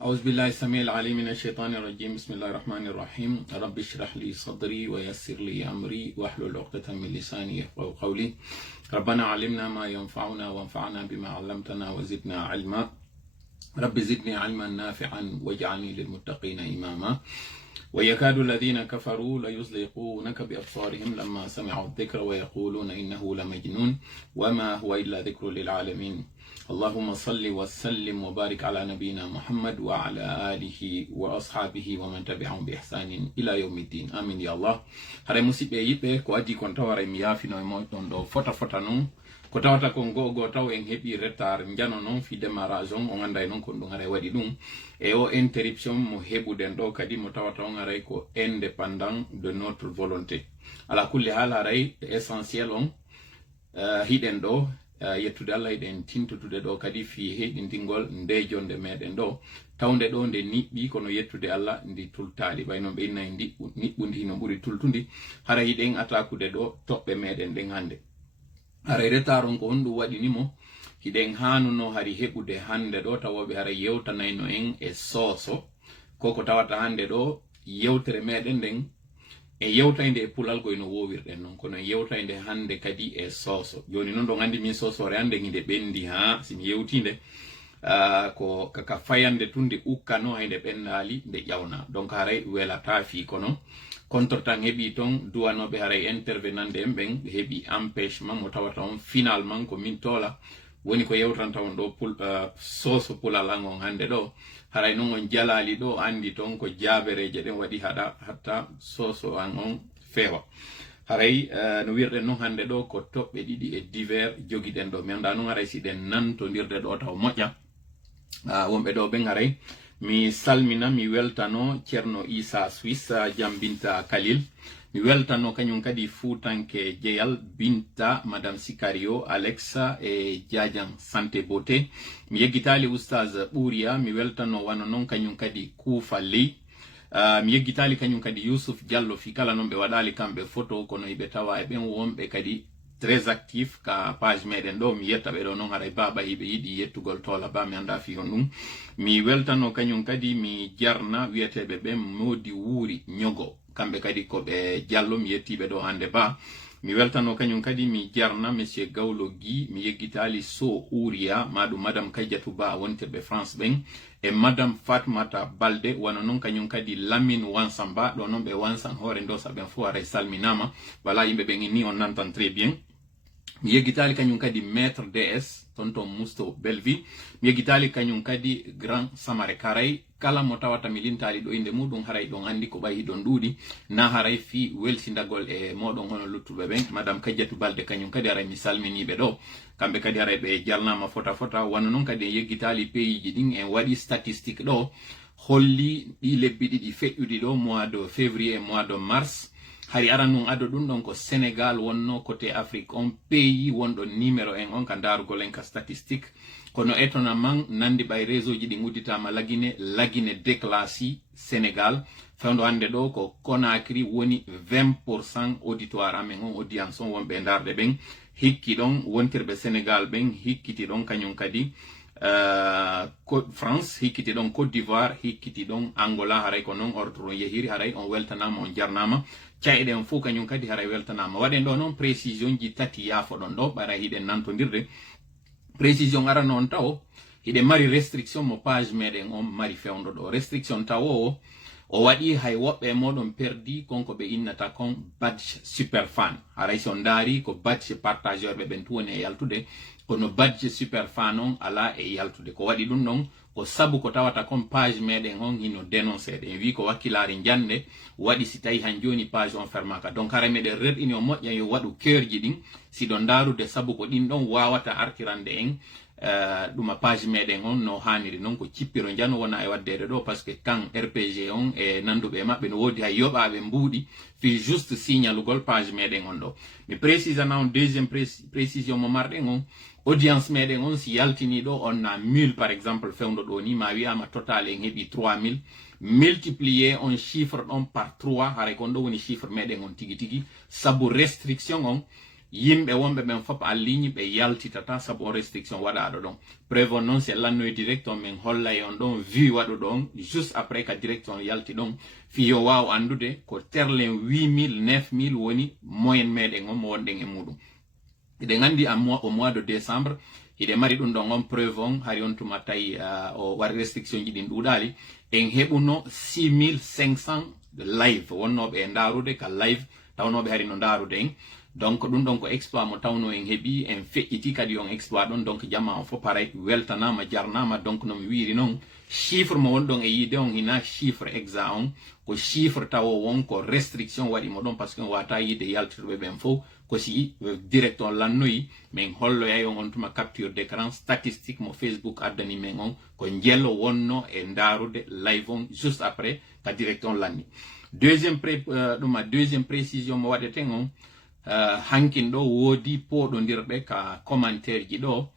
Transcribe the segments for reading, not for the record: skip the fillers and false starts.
أعوذ بالله السميع العليم من الشيطان الرجيم بسم الله الرحمن الرحيم رب اشرح لي صدري ويسر لي أمري واحلل عقدة من لساني يفقهوا قولي ربنا علمنا ما ينفعنا وانفعنا بما علمتنا وزدنا علما رب زدني علما نافعا واجعلني للمتقين إماما ويكاد الذين كفروا ليزلقونك بأبصارهم لما سمعوا الذكر ويقولون إنه لمجنون وما هو إلا ذكر للعالمين اللهم صل وسلم وبارك على نبينا محمد وعلى آله وأصحابه ومن تبعهم بإحسان إلى يوم الدين آمين يا الله هذا مصيبة يبه كوادي كنتوار ميافي نومو توندو فتا نون ko tawata ko gogo taw en hebi retard njano non fi démarrage on anda non ko ngare wadi dum e o interruption mo hebuden do kadi mo tawata on ngare ko indépendant de notre volonté ala kulli hala ray essentiel on hiden do yettude Allah iden tintutude do kadi fi hedintingol nde jonde meden do tawde do nde nibbi kono yettude Allah ndi tultali bayno be inna ndi nibbundi no buri tultundi hara hiden atakude do tobbe meden den hande ara retaron ko hondu wadinimo hiden hanuno hari hebude hande do tawobe ara yewtanayno en e soso koko tawata hande do yewtere meden den e yewtande e pulal ko ino wowirden non kono yewtande hande kadi e soso joni non do ngandi min sosore hande ngide bendi ha simi yewtinde ko kaka fayande tunde ukkano hayde bendali de jawna donc haray welata fi kono contretemps hebi ton duwanobe haray intervenante en ben hebi empêchement mo tawata on finalement ko min tola woni ko yewtanta on do soso pulalango hande do haray non on jalali do andi ton ko jabereje den wadi hada hatta soso an on fewa haray no wirde non hande do ko tobbe didi e divers jogiden do mi anda non haray siden nanto dirde do taw moƴƴa wonbe do ben haray mi salmina mi weltano Cerno Isa Swiss jambinta Khalil mi weltano kanyum kadi futanke jeyal binta madame Sicario Alexa e Jajan Santé Beauté mi yeggitali oustaz Bouria mi weltano wano non kanyum kadi Koufa Ley mi yeggitali kanyum kadi Youssouf Diallo fi kala non be wadali kambe photo kono ibe tawa e ben wombe kadi très actif ka page meden do mi yetta be do non haray baba hibe yidi yettugol tola ba mi anda fi honum mi weltano kanyum kadi mi jarna wietebe be modi wuri nyogo kambe kadi ko be jallo mi yettibe do hande ba mi weltano kanyum kadi mi jarna monsieur Gawlo Gui mi yeggitali so Ouria madu madame Kadiatou Ba wonte be France ben e madame Fatmata Balde wano non kanyum kadi Lamine Wansamba do non be wansan hore ndo saben fu ara salminama wala yimbe be ni on nantan très bien mi yeggitali kanyum kadi maître DS tonton Musto Belvi mi yeggitali kanyum kadi grand Samare Karay kala mo tawata milintali do inde mudum haray don andi ko bayi don dudi na haray fi weltindagol e modon hono luttube ben madame Kadiatou Balde kanyum kadi haray mi salmini be do kambe kadi haray be jalnama fota wano non kadi yeggitali pays ji din en wadi statistique do holli di lebbi di feƴƴudi do mois de février mois de mars hari aran non ado dum don ko Sénégal wonno côté Afrique on pays wondo numéro 1 on ka darugol en ka statistique kono etona man nandi bay réseau ji di nguditama lagine déclassé Sénégal fando hande do ko Conakry woni 20% auditoire amen on audience on wonbe darde ben hikki don wontirbe Sénégal ben hikkiti don kanyum kadi France hikkiti don Côte d'Ivoire hikkiti don Angola haray ko non ordre yehiri haray on weltanama on jarnama caiden fu kanyum kadi haray weltanama waden do non précision ji tati yafo don do bara hiden nantodirde précision ara non taw hide mari restriction mo page meden on mari fewndo do restriction taw o wadi hay wobbe modon perdi konko be innata kon badge super fan haray son dari ko badge partageur be ben tuone e yaltude kono badge super fan on ala e yaltude ko wadi dum non ko sabu ko tawata kon page meden on hino dénoncer de wi ko wakilari jande wadi si tawi han joni page on fermaka donc hara meden red ini o moƴƴa yo wadu keurji din si don darude sabu ko din don wawata artirande en duma page meden on no haniri non ko cippiro jano wona e waddede do parce que kan RPG on e nandube mabbe no wodi hay yobabe mbudi fi juste signalugol page meden on do mi précise na on deuxième précision mo marden on audience meden on si yaltini do on a 1000 par exemple fewndo do ni ma wi'ama total en hebi 3000 multiplier on chiffre on par 3 hare kon do woni chiffre meden on tigi sabu restriction on yimɓe wonɓe ɓen fof a ligne ɓe yaltitata sabu on restriction waɗaɗo ɗon preuve on noon si lannoye direct on min hollay on ɗon vue waɗu ɗon juste après ka direct on yalti ɗon fiyo waw andude ko terlen 8000 9000 woni moyenne meɗen on mo wonɗen e muɗum eɗen andi au mois de décembre hiɗe mari ɗum ɗon on preuve on hari on tuma tawi o waɗi restriction ji ɗin ɗuɗali en heɓuno 6500 live wonnoɓe e ndarude ka live tawnoɓe hari no ndarude en donc ɗum ɗon ko exploit mo tawno en heeɓi en feƴƴiti kadi on exploit ɗon donc jamma on fof pareil weltanama jarnama donc nomi wiiri noon chiffre mo wonɗon e yiide on hina chiffre exact on ko chiffre tawo won ko restriction waɗimo ɗon par ce que on wata yiide yaltirɓe ɓen fof ko si direct on lannoyi min holloyay on tuma capture d'écran statistique mo Facebook addani men on ko jello wonno e ndarude live on juste après ka direct on lanni deuxième précision mo waɗeten on hankin ɗo woodi poɗodirɓe ka commentaire ji ɗo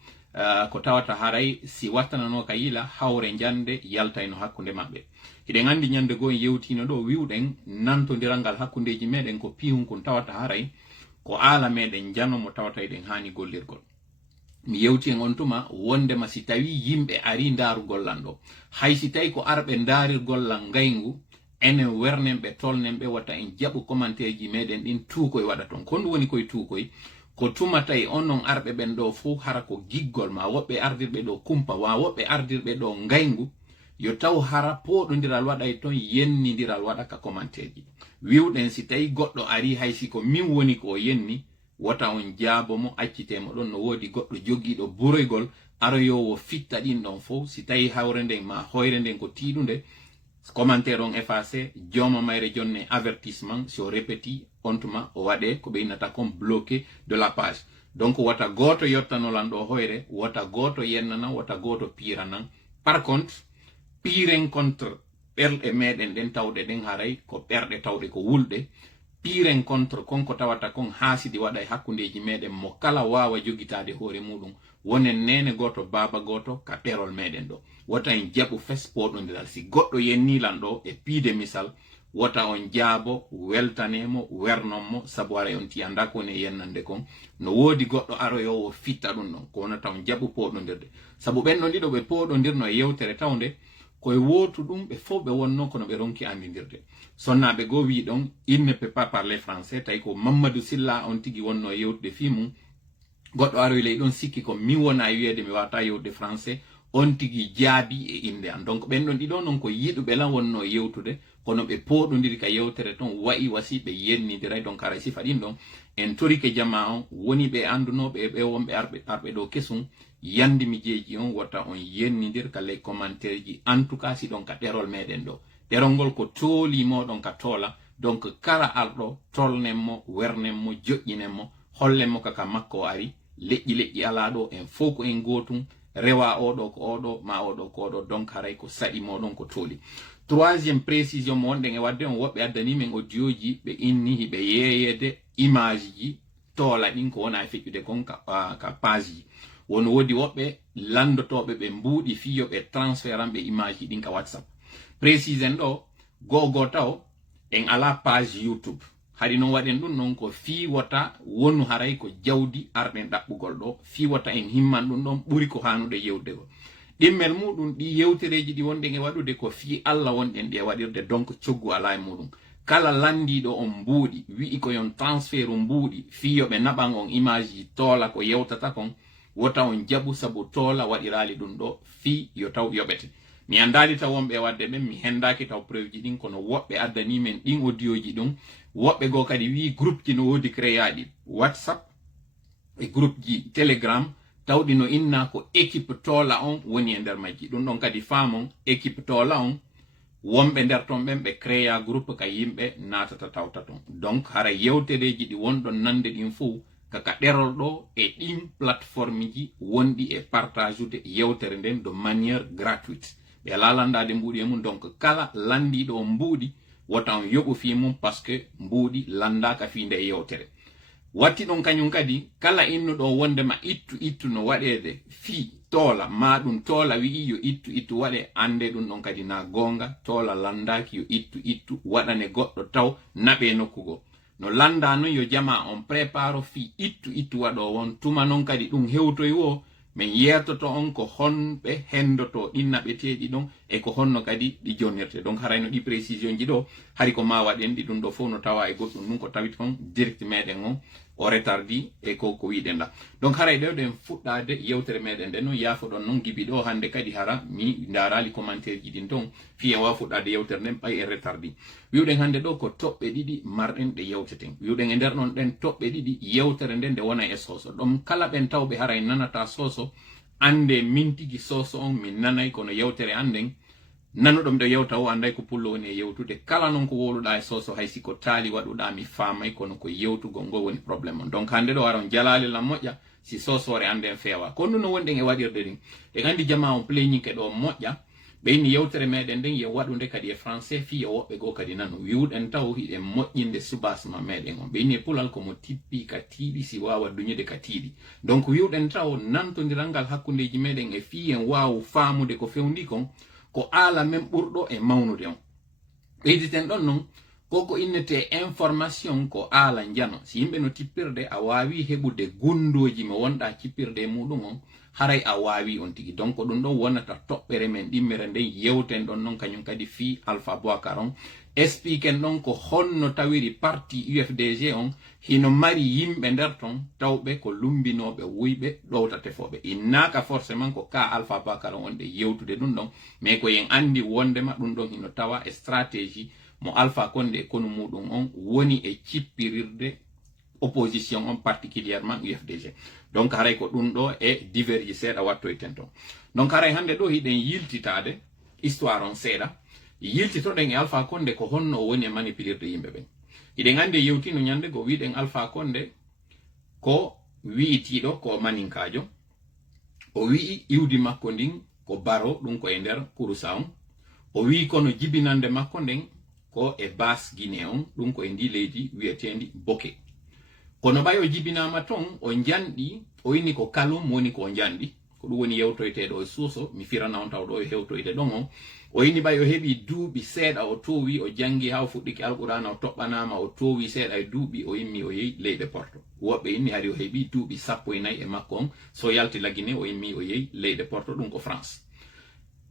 ko tawata haray si wattanano ka yila hawre jande yaltayno hakkunde maɓɓe hiɗen andi ñande goo yewtino ɗo wiwɗen nantodiral ngal hakkundeji meɗen ko pihun kon tawata haray ko ala meɗen jano mo tawata eɗen hani gollirgol mi yewti en on tuma wondema si tawi yimɓe ari ndarugol lan ɗo hay si tawi ko arɓe ndarirgol lan ngaygu enen wernen ɓe tolnen ɓe watta en jaɓu commentaire ji meɗen ɗin tuukoye waɗa ton ko ndu woni koye tuukoye ko tumata e on non arɓe ɓen ɗo fof hara ko giggol ma woɓɓe ardirɓe ɗo kumpa wa woɓɓe ardirɓe ɗo ngaygu yo taw hara poɗodiral waɗa e ton yennidiral waɗa ka commentaire ji wiwɗen si tawi goɗɗo ari haysi ko min woni ko o yenni wata on jaabo mo accitemo ɗon no woodi goɗɗo jogiiɗo buroygol aroyowo fitta ɗin ɗon fof si tawi hawre nden ma hoyre nden ko tiiɗude commentaire on effacé joma mayre jonne avertissement si o répéti on tuma o waɗe ko ɓe innata comme bloqué de la page donc wata goto yottanolan ɗo hoyre wata goto yennanan wata goto piranan par contre piren contre ɓerɗe meɗen ɗen tawɗe ɗen haray ko ɓerɗe tawɗe ko wulɗe piren contre konko tawata kon haasidi waɗa e hakkundeji meɗen mo kala wawa jogitade hoore muɗum wonen nene goto baba goto ka ɗerol meɗen ɗo wata en jaɓu fes poɗodiral si goɗɗo yennilan ɗo e piide misal wata on jaabo weltanemo wernonmo sabu ara on tiyanda ko ne yennande kon no woodi goɗɗo aroyowo fitta ɗum ɗon ko wonata on jaɓu poɗodirde sabu ɓenɗon ɗiɗo ɓe poɗodirno e yewtere tawde koye wotu ɗum ɓe fof ɓe wonno kono ɓe ronki andidirde sonnaɓe goo wi ɗon il ne peut pas parler français tawi ko Mamadou Silla on tigi wonno e yewtude fi mum goɗɗo aroy ley ɗon sikki ko mi wona e wiyede mi wawata yewtude français on tigi jaabi e inde an donc ɓenɗon ɗiɗo noon ko yiɗuɓe lan wonno yewtude kono ɓe poɗodiri ka yewtere ton wayi wasi ɓe yennidiray donc ara sifa ɗin ɗon en torike jama on woni ɓe andunoɓe ɓe wonɓe arɓe ɗo kesum yandi mi jeeji on wata on yennidir ka ley commentaire ji en tout cas si ɗon ka ɗerol meɗen ɗo ɗerol ngol ko tooli moɗon ka toola donc kala arɗo tolnenmo wernenmo joƴƴinenmo hollenmo kaka makko o ari leƴƴi ala ɗo en fof ko en gotum rewa oɗo ko oɗo ma oɗo ko oɗo donc haray ko saɗi moɗon ko tooli troisiéme précision mo wonɗen e wadde on woɓɓe addani men audio ji ɓe inni hiɓe yeeyede image ji toola ɗin ko wona e feƴƴude kon ka page ji won woodi woɓɓe landotoɓe ɓe mbuuɗi fiyo ɓe transféran ɓe image ji ɗin ka whatsapp précisen ɗo gogo taw en ala page youtube hari noon waɗen ɗum noon ko fiwata wonu haray ko jawdi arɗen ɗaɓɓugol ɗo fiwata en himman ɗum ɗon ɓuri ko hanude yewde ko ɗimmel muɗum ɗi yewtereji ɗi wonɗen e waɗude ko fi Allah wonɗen ɗi e waɗirde donc coggu ala e muɗum kala landiɗo on mbuuɗi wi'i ko yon transfert mbuuɗi fiyoɓe naɓan on image ji toola ko yewtata kon wota on jaɓu sabu toola waɗirali ɗum ɗo fi yo taw yoɓete mi andali taw wonɓe wadde ɓen mi hendaki taw preuve ji ɗin kono woɓɓe addani men ɗin audio ji ɗum woɓɓe goo kadi wi groupe ji no woodi créaɗi whatsapp e groupe ji telegram tawɗi no inna ko équipe toola on woni e nder majji ɗum ɗon kadi faamon équipe toola on wonɓe nder ton ɓen ɓe créa groupe ka yimɓe natata tawta ton donc hara yewtereji ɗi wonɗon nande ɗin fou kaka ɗerol ɗo e ɗin plateforme ji wonɗi e partage ude yewtere nden de manière gratuite ɓe lalandade mbuuɗi e mum donc kala landiɗo o mbuuɗi wota on yoɓu fi mum par ce que mbuuɗi landaka fi nde yewtere watti ɗon kañum kadi kala innuɗo wondema ittu no waɗede fi toola ma ɗum toola wi'i yo ittu waɗe ande ɗum ɗon kadi na gonga toola landaki yo ittu waɗane goɗɗo taw naɓe nokkugo no landa no yo jama on préparo fi ittu wado won tuma non kadi dum hewtoy wo men yertoto on ko honbe hendoto dinna be teedi don e ko honno kadi di jonirte donc harayno di précision ji do hari ko ma waden di dum do fo no tawa e goddum nun ko tawit on direct meden on o retardi e ko wiiden la donc haray den fuddade yewtere meden den no yafo don non gibi do hande kadi hara mi ndarali commentaire ji din ton fi en wa fuddade yewtere den bay e retardi wiuden hande do ko tobbe didi marden de yewteten wiuden e der non den tobbe didi yewtere den de wona e soso dum kala ben tawbe haray nanata soso ande mintigi soso on min nanay kono yewtere anden nanudom de yewta o anday ko pullo woni e yewtude kala non ko woluda e soso hay siko taali waduda mi famay kono ko yewtugo ngo woni problème on donc hande do waron jalali la moƴƴa si sosore ande fewa kono no wonden e wadirde din e gandi jama on pleñike do moƴƴa beyni yewtere meden den ye wadunde kadi e français fi o wobbe go kadi nanu wiuden taw hide moƴƴinde subasma meden on beyni pulal ko mo tippi ka tiidi si wawa duñude ka tiidi donc wiuden taw nantodirangal hakkundeji meden e fi en wawu faamude ko fewndi kon ko ala men burdo e mawnude on editen don non koko innete information ko ala njano si yimbe no tippirde a wawi hebude gundoji mo wonda cippirde mudum on haray a wawi on tigi donc dum don wonata tobbere men dimmere nde yewten don non kanyum kadi fi Alpha Boubacar on expliquen don ko honno tawiri parti UFDG on hino mari yimbe nder ton tawbe ko lumbinobe wuybe dowtate fobe innaka forcément ko ka Alpha Boubacar on de yewtude dum don mais ko yen andi wondema dum don hino tawa e stratégie mo Alpha Condé kono mudum on woni e cippirirde opposition on particulièrement UFDG donc haray ko dum do e diverge seeda watto e tento donc haray hande do hiden yiltitade histoire on seeda yiltito den e Alpha Condé ko honno woni e manipulirde yimbe ben hiden ande yewtino nyande go wiiden Alpha Condé ko wiitido ko maninkajo o wi iwdi makko ndin ko baro dum ko e nder kurusa on o wi kono jibinande makko den ko e bas Guinée dum ko e ndi leydi wietendi Boké kono bayo jibinama ton o jandi o inni ko kalum woni ko jandi ko dum woni yewtoytedo e suuso mi firana on taw do e hewtoyde don o inni bayo hebi duubi seeda o towi o jangi haw fuddiki alqur'ana o tobbanama o towi seeda e duubi o immi o yeyi leyde Porto wobbe inni hari o hebi duubi 14 e makko on so yalti la Guinée o immi o yeyi leyde Porto dum ko France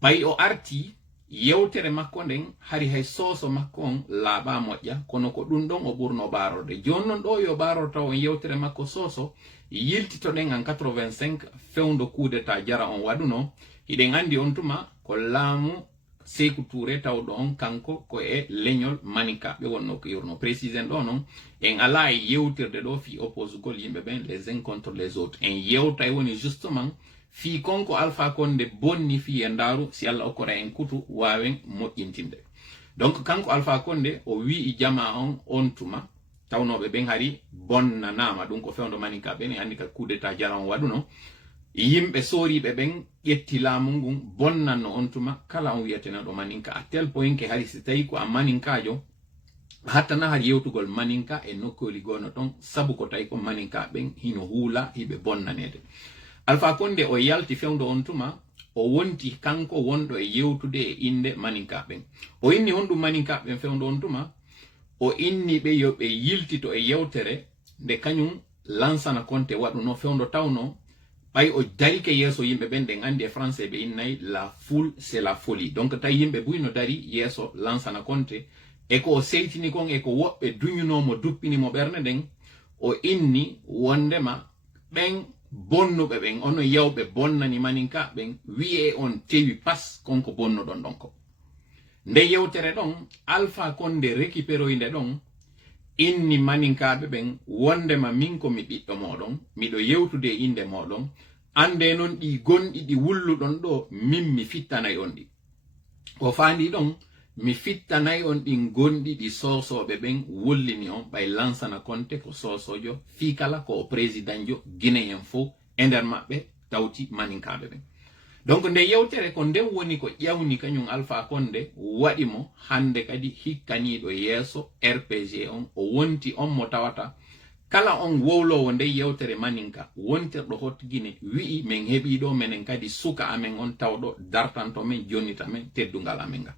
bay o arti yewtere makko den hari hay soso makko on laaba moƴƴa kono ko dum don o burno barode jonnon do yo barota on yewtere makko soso yiltito den en 85 fewndo coup d'état jara on waduno hiden andi on tuma ko laamu Sékou Touré tawdo on kanko ko e leñol maninka be wonno ko yurno précisen do non en ala yewtirde do fi oppose gol yimbe ben les uns contre les autres en yewtay woni justement fi konko Alpha Condé bonni fi en daru si Allah okora en kutu wawen moƴƴintinde donc kanko Alpha Condé o wi jama on tuma tawnobe ben hari bonna nama dum ko fewndo maninka ben andi ka coup d'état jaran waduno yimbe soribe ben yetti laamu ngun bonnanno on tuma kala on wiyatena do maninka a tel point ke hari si tawi ko a maninkajo hatta na hari yewtugol maninka e nokkoli gono ton sabu ko tawi ko maninka ben hino hula hibe bonnanede Alpha Condé o yalti fewndo on tuma o wonti kanko wondo e yewtude e inde maninka ben o inni hondu maninka ben fewndo on tuma o inni be yobe yiltito e yewtere de kanyum lansana Conté waduno fewndo tawno bay o dari ke yeso yimbe ben de ande français be innay la foule c'est la folie donc tay yimbe buyno dari yeso lansana Conté e ko seytini kon e ko wobbe duñuno mo duppini mo berne den o inni wondema ben bonnube ben ono yawbe bonnani maninka ben wi'e on tewi pas konko bonno don donko nde yewtere don Alpha Condé récupéro inde don inni maninkaɓe ben wondema min ko mi ɓiɗɗo moɗon miɗo yewtude inde moɗon ande non ɗi gonɗi ɗi wulluɗon ɗo min mi fittanay on ɗi ko fandi ɗon mi fittanay on ɗin gonɗi ɗi sosoɓe ben wollini on ɓay lansana Conté ko sosojo fi kala ko président jo guinéen fo e nder maɓɓe tawti maninkaɓe ben donc nde yewtere ko nden woni ko ƴawni kañum Alpha Condé waɗi mo hande kadi hikkaniɗo yeeso RPG on o wonti on mo tawata kala on wowlowo nde yewtere maninka wontirɗo hot Guinée wi'i men heɓiɗo menen kadi suka amen on tawɗo dartanto men jonnita men teddungal amen ga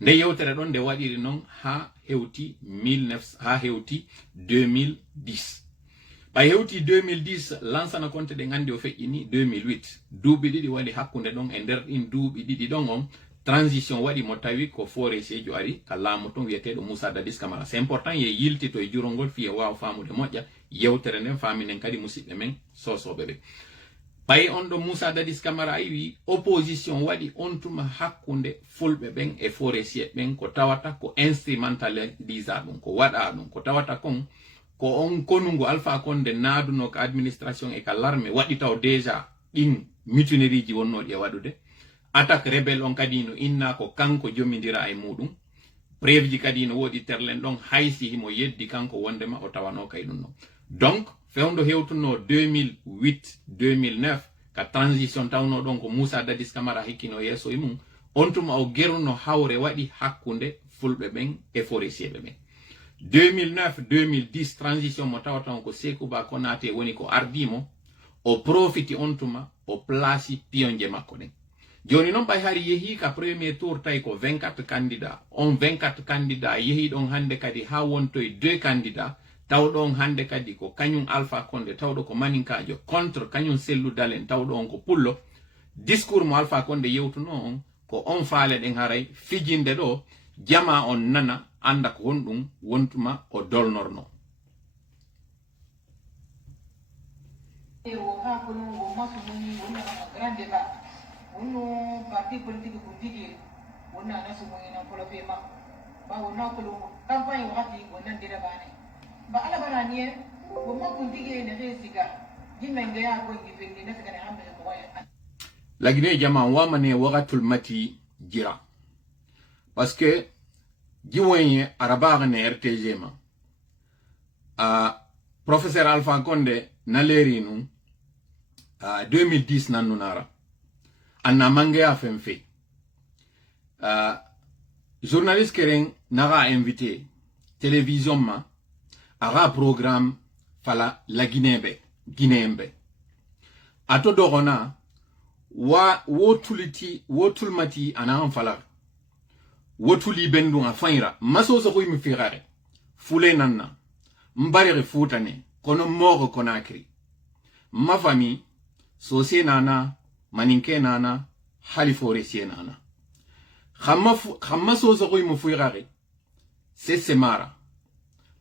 nde yewtere ɗon nde waɗiri noon ha hewti 2010 ɓay hewti 2010 lansana konte ɗe gandi o feƴƴini 2008 duuɓi ɗiɗi waɗi hakkunde ɗon e nder ɗin duuɓi ɗiɗi ɗon on transition waɗi mo tawi ko forestier ari ka laamu ton wiyeteɗo Moussa Dadis Camara. C'est important ye yiltito e jurongol fiye wawa famude moƴƴa yewtere nden faminen kadi musidɓe men sosoɓe ɓe. ɓay on ɗo Moussa Dadis Camara ay wi opposition waɗi on tuma hakkunde fulɓe ɓen e forestier ɓen ko tawata ko instrumentalisa ɗum ko waɗa ɗum ko tawata kon ko on konungo Alpha Condé naaduno ko administration e ka l'armée waɗi taw déjà ɗin mutinerie ji wonnoɗi e waɗude attaque rebelle on kadi no inna ko kanko jomidira e muɗum preuve ji kadi no woodi terlen ɗon haysi himo yeddi kanko wondema o tawano kay ɗum non. Donc fewndo hewtuno 2008 2009 ka transition tawno ɗon ko Moussa Dadis Camara hikkino yeeso e mum on tuma o geruno hawre waɗi hakkunde fulɓe ɓen e forestier ɓe ɓen 2009 2010 transition mo tawata ko Sékou Ba Konaté woni ko ardimo o profiti on tuma o place pionje makko ɗen. Joni non ɓay hari yehi ka premier tour tay ko 24 candidats on 24 candidats yehi ɗon hande kadi ha wontoye 2 candidats tawɗon hande kadi ko kañum Alpha Condé tawɗo ko maninkajo contre kañum Cellou Dalein tawɗo on ko pullo. Discours mo Alpha Condé yewtuno on ko on faale ɗen haray fijinde ɗo jama on nana anda ko honɗum wontuma o dolnorno. Parti politique politique wonna nasu mo ina ko be ma ba wonna ko campagne wakati wonna dira bane ba ala barani wo mo politique ne resika jimme ya ko ngi na kana hambe ko waya la Guinée jama wamane waqatul mati jira parce que jiwoye araba ne RTG ma professeur Alpha Condé na lerinu 2010 nanunara anna mangea femfe journaliste keren naga invité télévision ma aga programme fala la Guinéembe ato dogona wa wotulmati ana fala wotuli bendu nga faira maso so ko mi firare fule nanna mbare futane kono moro Conakry ma famille sosé nana maninke nana hali forestier nana khamma so so ko mi firare c'est semara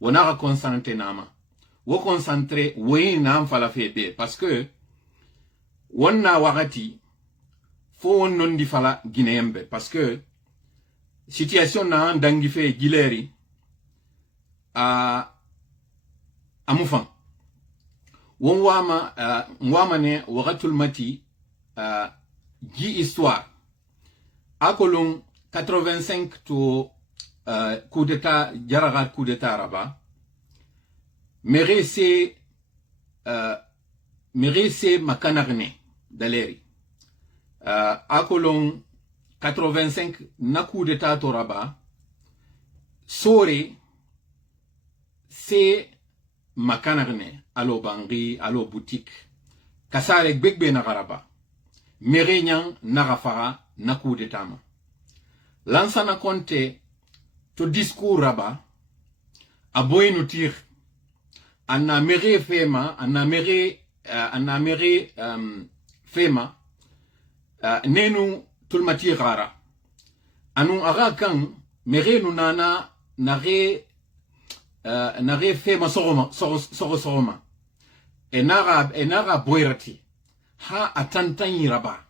wona ka concentré nama wo concentré woyi na fala febe parce que wonna wakati fo wonnon di fala Guinéembe parce que situation na dangi fe gileri amufan won wama ne waqatul mati gi histoire akolon 85 to coup d'état jaraga coup d'état raba merese makanagne daleri akolon 85 na coup d'état to raba sore c'est makanagne alo bangi alo boutique kasare gbegbe na garaba merenyan na gafara na coup d'état ma lansana konte to discours raba aboyinu tir anna mere fema fema nenu tulmati gara anu aga kan merenu nana nare fema soroma enaga boirati ha atantan raba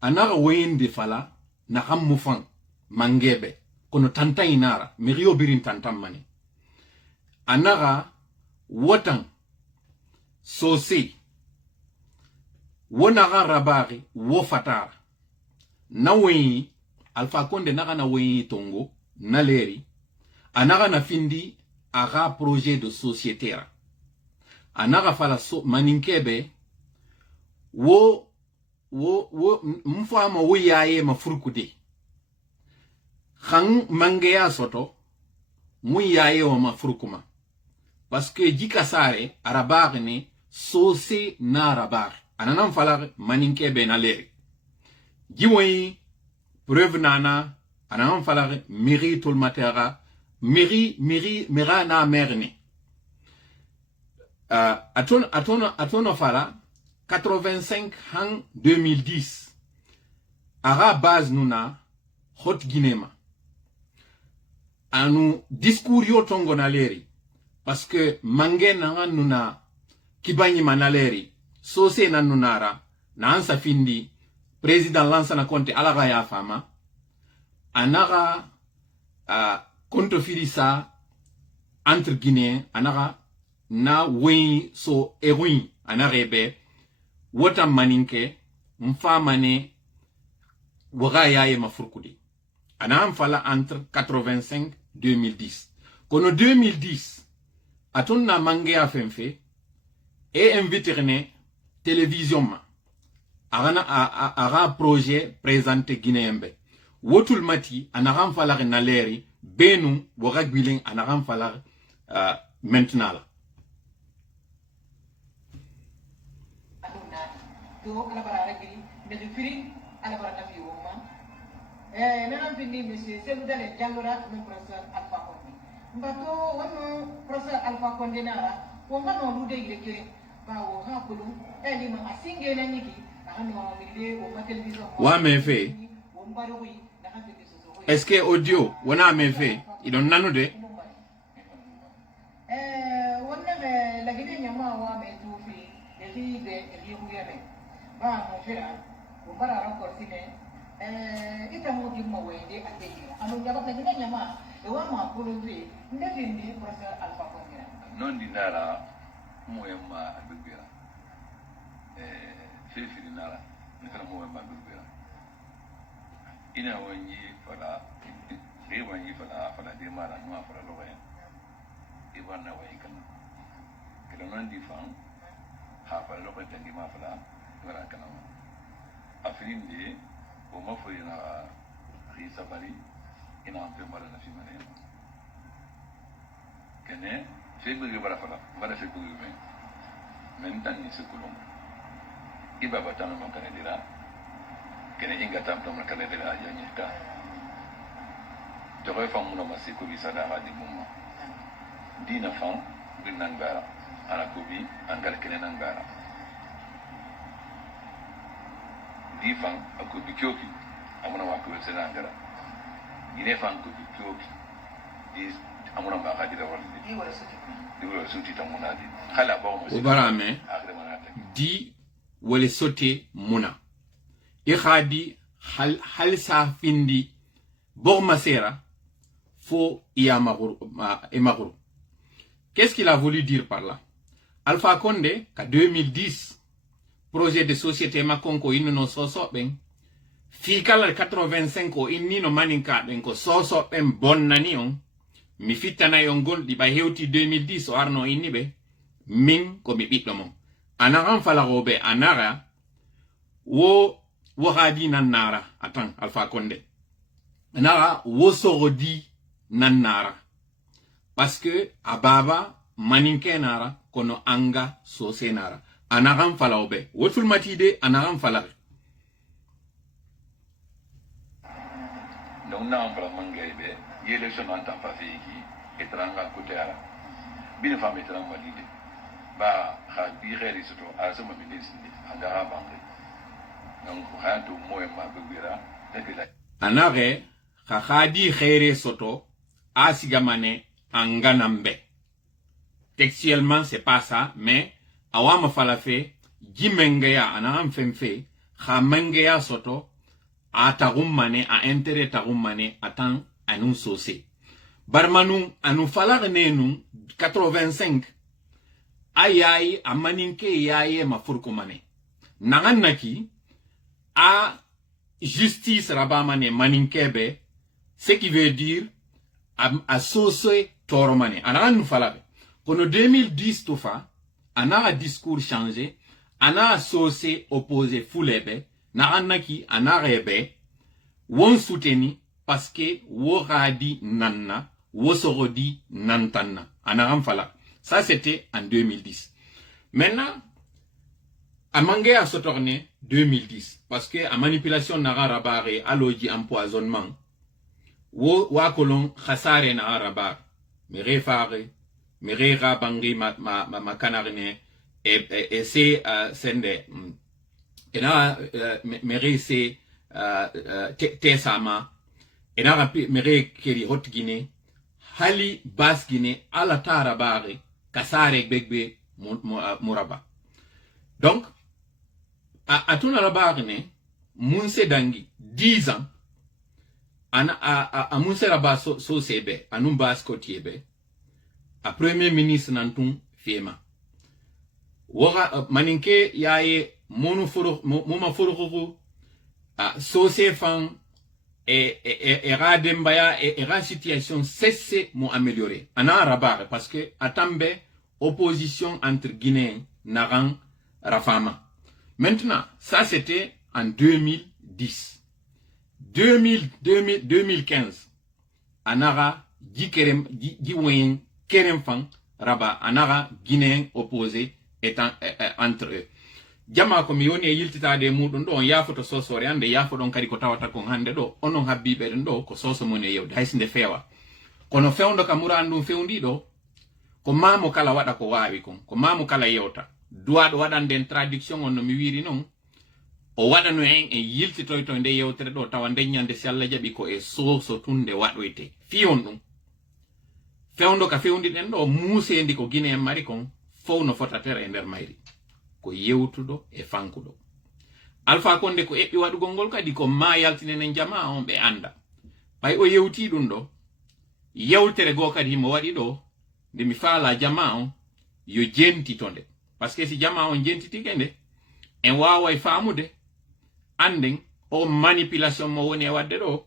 anaga wende fala na hammufan mangebe kono tantan inara merio birin tantan mani anaga wotan sosé wonaga rabari wo fatara na wen Alpha Condé naga na wen tongo na leri anaga na findi aga projet de société ra anaga fala maninkebe wo mfama wo yaye mafurkude khang mangeya soto mu yaye wa mafurkuma parce que jika sare arabar ne sosé na arabar ananam fala maninkebe na leri jiwoyi preuve nana anam falare mairie tout matera mairie mera na merne atono fala 85 han 2010 ara base nuna hot guinema anu discours yo tongo na leri parce que mange na nuna kibanyi manaleri sose na nunara na ansa findi président Lansana Conté alaga ya fama anaga konto filisa entre Guinée anaga na wen so eruin anarebe wota maninke mfamane waga yaye mafurkudi anam fala entre 85 2010 kono 2010 atonna mange afenfe et inviterne télévision ma aga projet présenté guinéembe wotul mati anagam falar na leri benu waga gbiling anagam falar maintenant la do ala bara ragiri de firi ala bara nafi woma nanam findi monsieur Seydou Dale Jangora mon professeur Alpha Condé mbato wono professeur Alpha Condé nara ko ngano lude ile kiri bawo ha kulu elima asinge na niki ano mide o ma télévision wa me fait est-ce que audio wana me fait idon nanude wonna me la gine nyama wa me tufi de kuyere ba mo fira o bara ran korsine ita mo di mo wende ategi anu nyaba la gine nyama e wa ma pulunzi ndefindi professeur Alpha Condé non dinara mo yamma abigira fefiri nara nikana mo yamma abigira ina wanyi fala de mara no fala lo wen ibana way kan kila non di fan ha fala lo kan di ma fala wala kana afrin de o ma fo ina risa bari ina ampe mara na fimane kene february bara fala bara february men tan ni sekulum iba batana man kan dira kene inga tam tam kan dira ya nyita joxe fam no masiko bi sada hadi mumma dina fam bin nangara ana ko bi angal kene nangara di fam ko bi kyoki amuna wa ko sena ngara ine fam ko bi kyoki di amuna ma hadira wala di wala suti tamunadi khala ba mo ubarame di wala sote muna ikhadi hal sa findi borma sera fo iamaguru. Qu'est-ce qu'il a voulu dire par là? Alpha Condé, qu'à 2010, projet de société makonko ino no soso ben, fikala 85 o inni no maninka ben ko soso ben bon nani on, mi fitana yongol di ba hewti 2010 o arno inni be, min ko mi bitlo mo. Anaran fala robe anara, wo hadi nan nara, attends, Alpha Condé. Anara, wo sorodi nan nara. Parce que ababa maninke nara kono anga sose nara. Anaram fala obe. Wotul matide anaram fala. Donc na ampla mangaibe yele sono anta fafiki etranga kutera. Bin fam etranga lide. Ba ha bi kheri soto asuma ministre anga bangi. Donc ha to moyema bebira tekela. Anare khadi khere soto asigamane anganambe. Textuellement c'est pas ça, mais awama falafe jimengeya anam femfe khamengeya soto atagummane a intérêt tagummane atan anu sosé. Barmanu anu falar nenu 85 ayayi amaninke yaye mafurkumane. Nangannaki a justice rabamane maninkebe, ce qui veut dire a sosé toromane. Anagan falabe. Kono 2010 tofa, ana discours changé, ana sosé opposé foulebe, naki ana rebe, won souteni parce que wo radi nanna, wo sorodi nantanna. Anagan fala. Ça c'était en 2010. Maintenant, a mangé à se tourner 2010 parce que a manipulation nara rabare aloji empoisonnement wa kolon khasare na araba mere fare mere ga bangi ma kanarine et c'est sende ena mere c'est tesama ena mere keri hot Guinée hali bas Guinée ala tarabare kasare begbe muraba donc a tuna rabarne munse dangi 10 ans a munse raba so sebe anum bas kotiebe a premier ministre nantum fema wora maninke yaye monu furu so se fan et radembaya et ra situation cesse mo améliorer ana rabar parce que atambe opposition entre Guinéens naran rafama. Maintenant ça c'était en 2010. 2015 anara jiwen kerem fan raba anara Guinéen opposé étant entre eux. Jama ko mi yoni e yiltitade mudun do on yafoto sosore ande yafo don kadi ko tawata ko hande do onon habbibe den do ko soso mon e yewde haysinde fewa kono fewndo ka murandum fewndi do ko mamo kala wada ko waawi ko mamo kala yewta duado wadande traduction on no mi wiri non o wadano en e yiltitoy to nde yewtere do tawa denyande si Allah jabi ko e soso tunde wadoyte fiyon dum fewndo ka fewndi den do musendi ko Guinée mari kon fowno fota tere e nder mayri ko yewtudo e fankudo Alpha Condé ko ebbi wadugo ngol kadi ko ma yaltinenen jama on be anda bay o yewti dum do yewtere go kadi mo wadi do de mi faala jama on yo jenti tonde parce que si jama on jenti tigende en wawa e faamude anden o manipulation mo woni e wadde do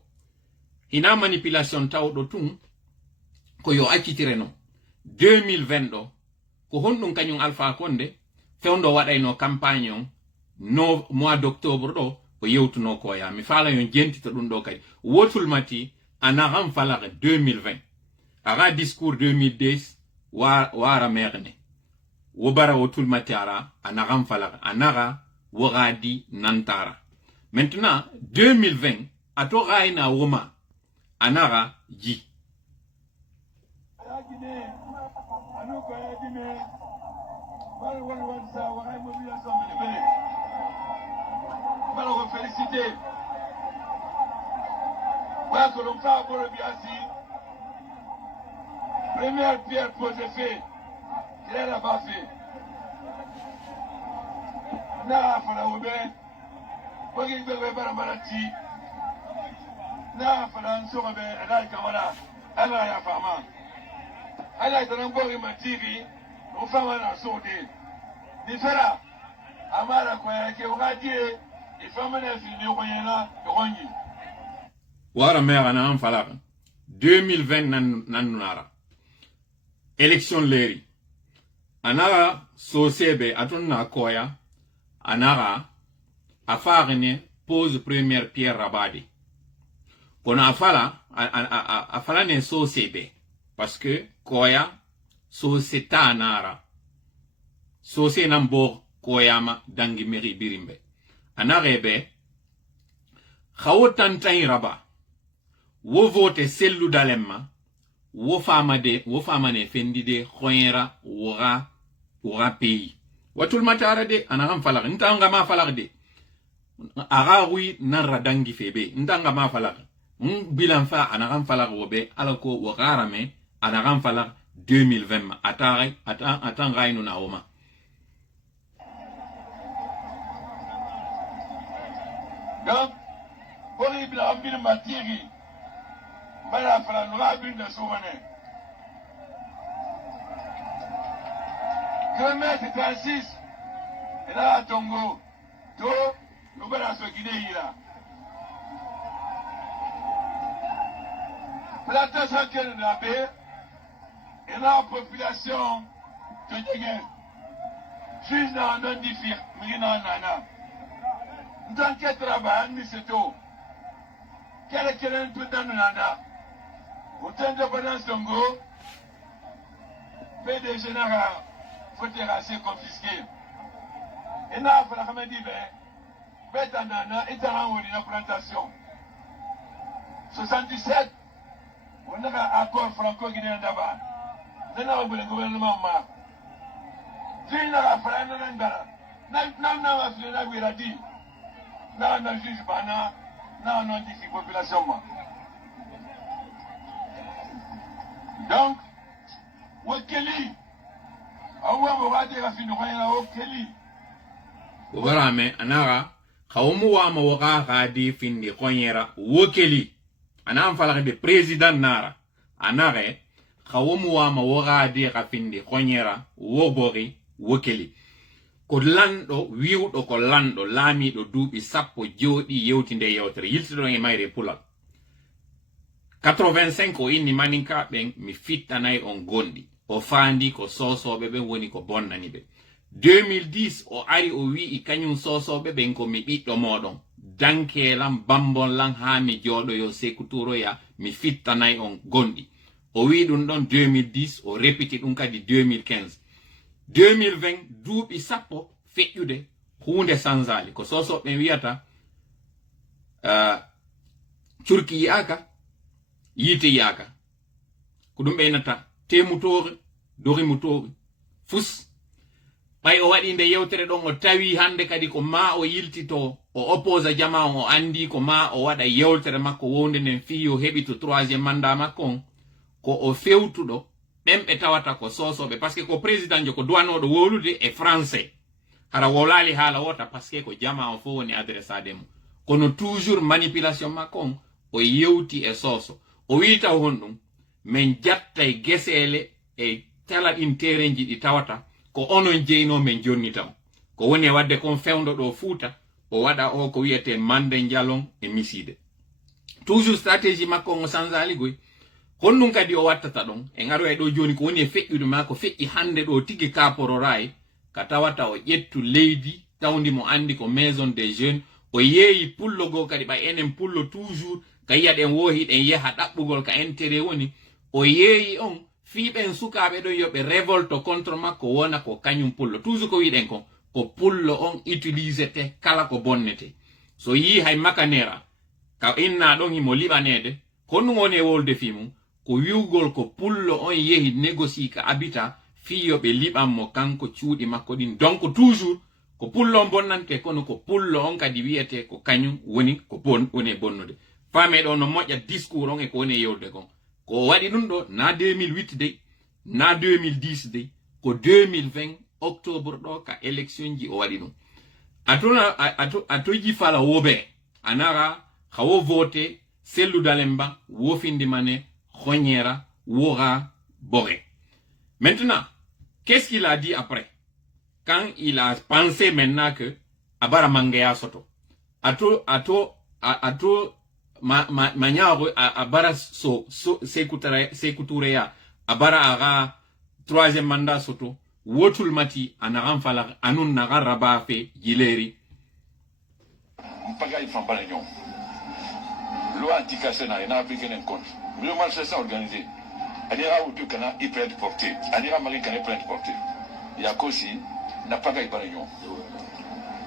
ina manipulation tawdo tun ko yo accitire no 2020 do ko hondum kanyum Alpha Condé fewndo waɗayno campagne on no mois d'octobre do o yewtuno ko ya mi fala yon jentito ɗum ɗo kadi wotul mati anaram falare 2020 ara discours 2010 wara merne wo bara wotul mati ara anaram falare anara wogadi nantara maintenant 2020 ato raina woma anara ji Alors, féliciter. Voilà que l'on fait pour le Biasi. Première pierre posée fait. Il est là-bas fait. Na fala obe. Wagi bebe bara marati. Na fala nsoro be ala kamala. Ala ya fama. Ala tanambori ma TV. On fait un sauté. Différent. Amara kwa yake ugadie. Wara mera na an falaka 2020 nan nara election leri anara sosebe atonna koya anara afarene pose première pierre rabade kono afala ne sosebe parce que koya soseta nara sose nambo koyama dangi meri birimbe anarebe khawotantain raba wo vote sellu dalemma wo famane fendide khoyera wora pays watul matara de anaham falag ntanga ma falag de arawi narra dangi febe ntanga ma falag bilan fa anaham falag wobe alako wogarame anaham falag 2020 atan rainu na oma. Donc, horrible ambile matiri. Bala fala no abin da sowane. Kilomètre 36. Et là Tongo. To no bala so Guinée là. Plantation qu'elle n'a pas. Et la population de Djegel. Juste dans un diffère, mais nana. Dans quel travail, c'est tout. Quel est le tout dans le nana? Autant de pendant Songo, PDG n'a faut terrasser confisqué. Et n'a pas la dit, bête nana est en haut de la plantation. 77, On a un accord franco-guinéen d'abord. Nous avons le gouvernement. Si nous avons fait un gara, nous avons fait un dit. Nous avons juge Bana, nous avons dit la population. Donc, Wakeli, on va dire à Finouaya Wakeli. Ubarame anara khawmu wa ma waga gadi findi khonyera wokeli anam fala de president nara anare khawmu wa ma waga di ga findi khonyera wobori wokeli ko lando wiwdo ko lando lami do dubi sappo jodi yewtinde yewtere yiltido e mayre pulak 85 o inni maninka ben mi fittanay on gondi o fandi ko sosobe be woni ko bonnani be 2010 o ari o wi i kanyum sosobe ben ko mi biddo modon dankelam bambon lan ha mi jodo yo sekuturo ya mi fittanay on gondi o wi dun don 2010 o répété dun kadi 2015 2020 duubi sappo feƴƴude hunde sanzali ko sosobe wiyata curki yaka yite yaka ko dum benata temutore dori mutore fus bay o wadi nde yewtere don o tawi hande kadi ko ma o yiltito o opposa jama o andi ko ma o wada yewtere makko wonde nen fiyo hebi to 3e mandat makko ko o fewtudo bembe tawata ko sosobe parce que ko président jo ko douanodo wolude e français hara wolali hala wota parce que ko jama o fo woni adressade mo kono toujours manipulation makko o yewti e soso o wita hondum men jattay gesele e tala interenji di tawata ko onon jeyno men jonni taw ko woni wadde kon fewndo do fuuta o wada o ko wiete mande njalon e miside toujours stratégie makko on sanzali goy honnum kadi o wattata don e ngaro e do joni ko woni feƴƴude mako feƴƴi hande do tigi kaporo ray ka tawata o ƴettu leydi tawndi mo andi ko maison des jeunes o yeeyi pullo go kadi ba enen pullo toujours kayya den wohi den yeha dabbugol ka intérêt woni o yeeyi on fiiben sukabe do yobe révolte contre makko wona ko kanyum pullo toujours ko widen ko pullo on utilisete kala ko bonnete so yi hay makanera ka inna don himo libanede kono woni wolde fimu ko wiugol ko pullo on yehi négocie ka abita fiyobe liban mo kanko ciudi makko din donc toujours ko pullo on bonnante kono ko pullo on kadi wiete ko kanyum woni ko bon woni bonnude fame do no moƴƴa discours on e ko woni yewde kon ko wadi dum do na 2008 de na 2010 de ko 2020 octobre do ka élection ji o wadi dum atuna atoji fala wobe anara khawo voter selu dalemba wo findi mané khonyera wora boré maintenant qu'est-ce qu'il a dit après quand il a pensé maintenant que abara mangaya soto ato manyago abara so sekuture ya abara aga 3e mandat soto wotul mati anaran fala anun naga raba fe gileri mpaga ifamba nyon loi anti-cassena ina appliqué en compte le malfaisant organisé anira ou deux kana hyper porté anira mari kana hyper porté ya kosi na paga ibanyon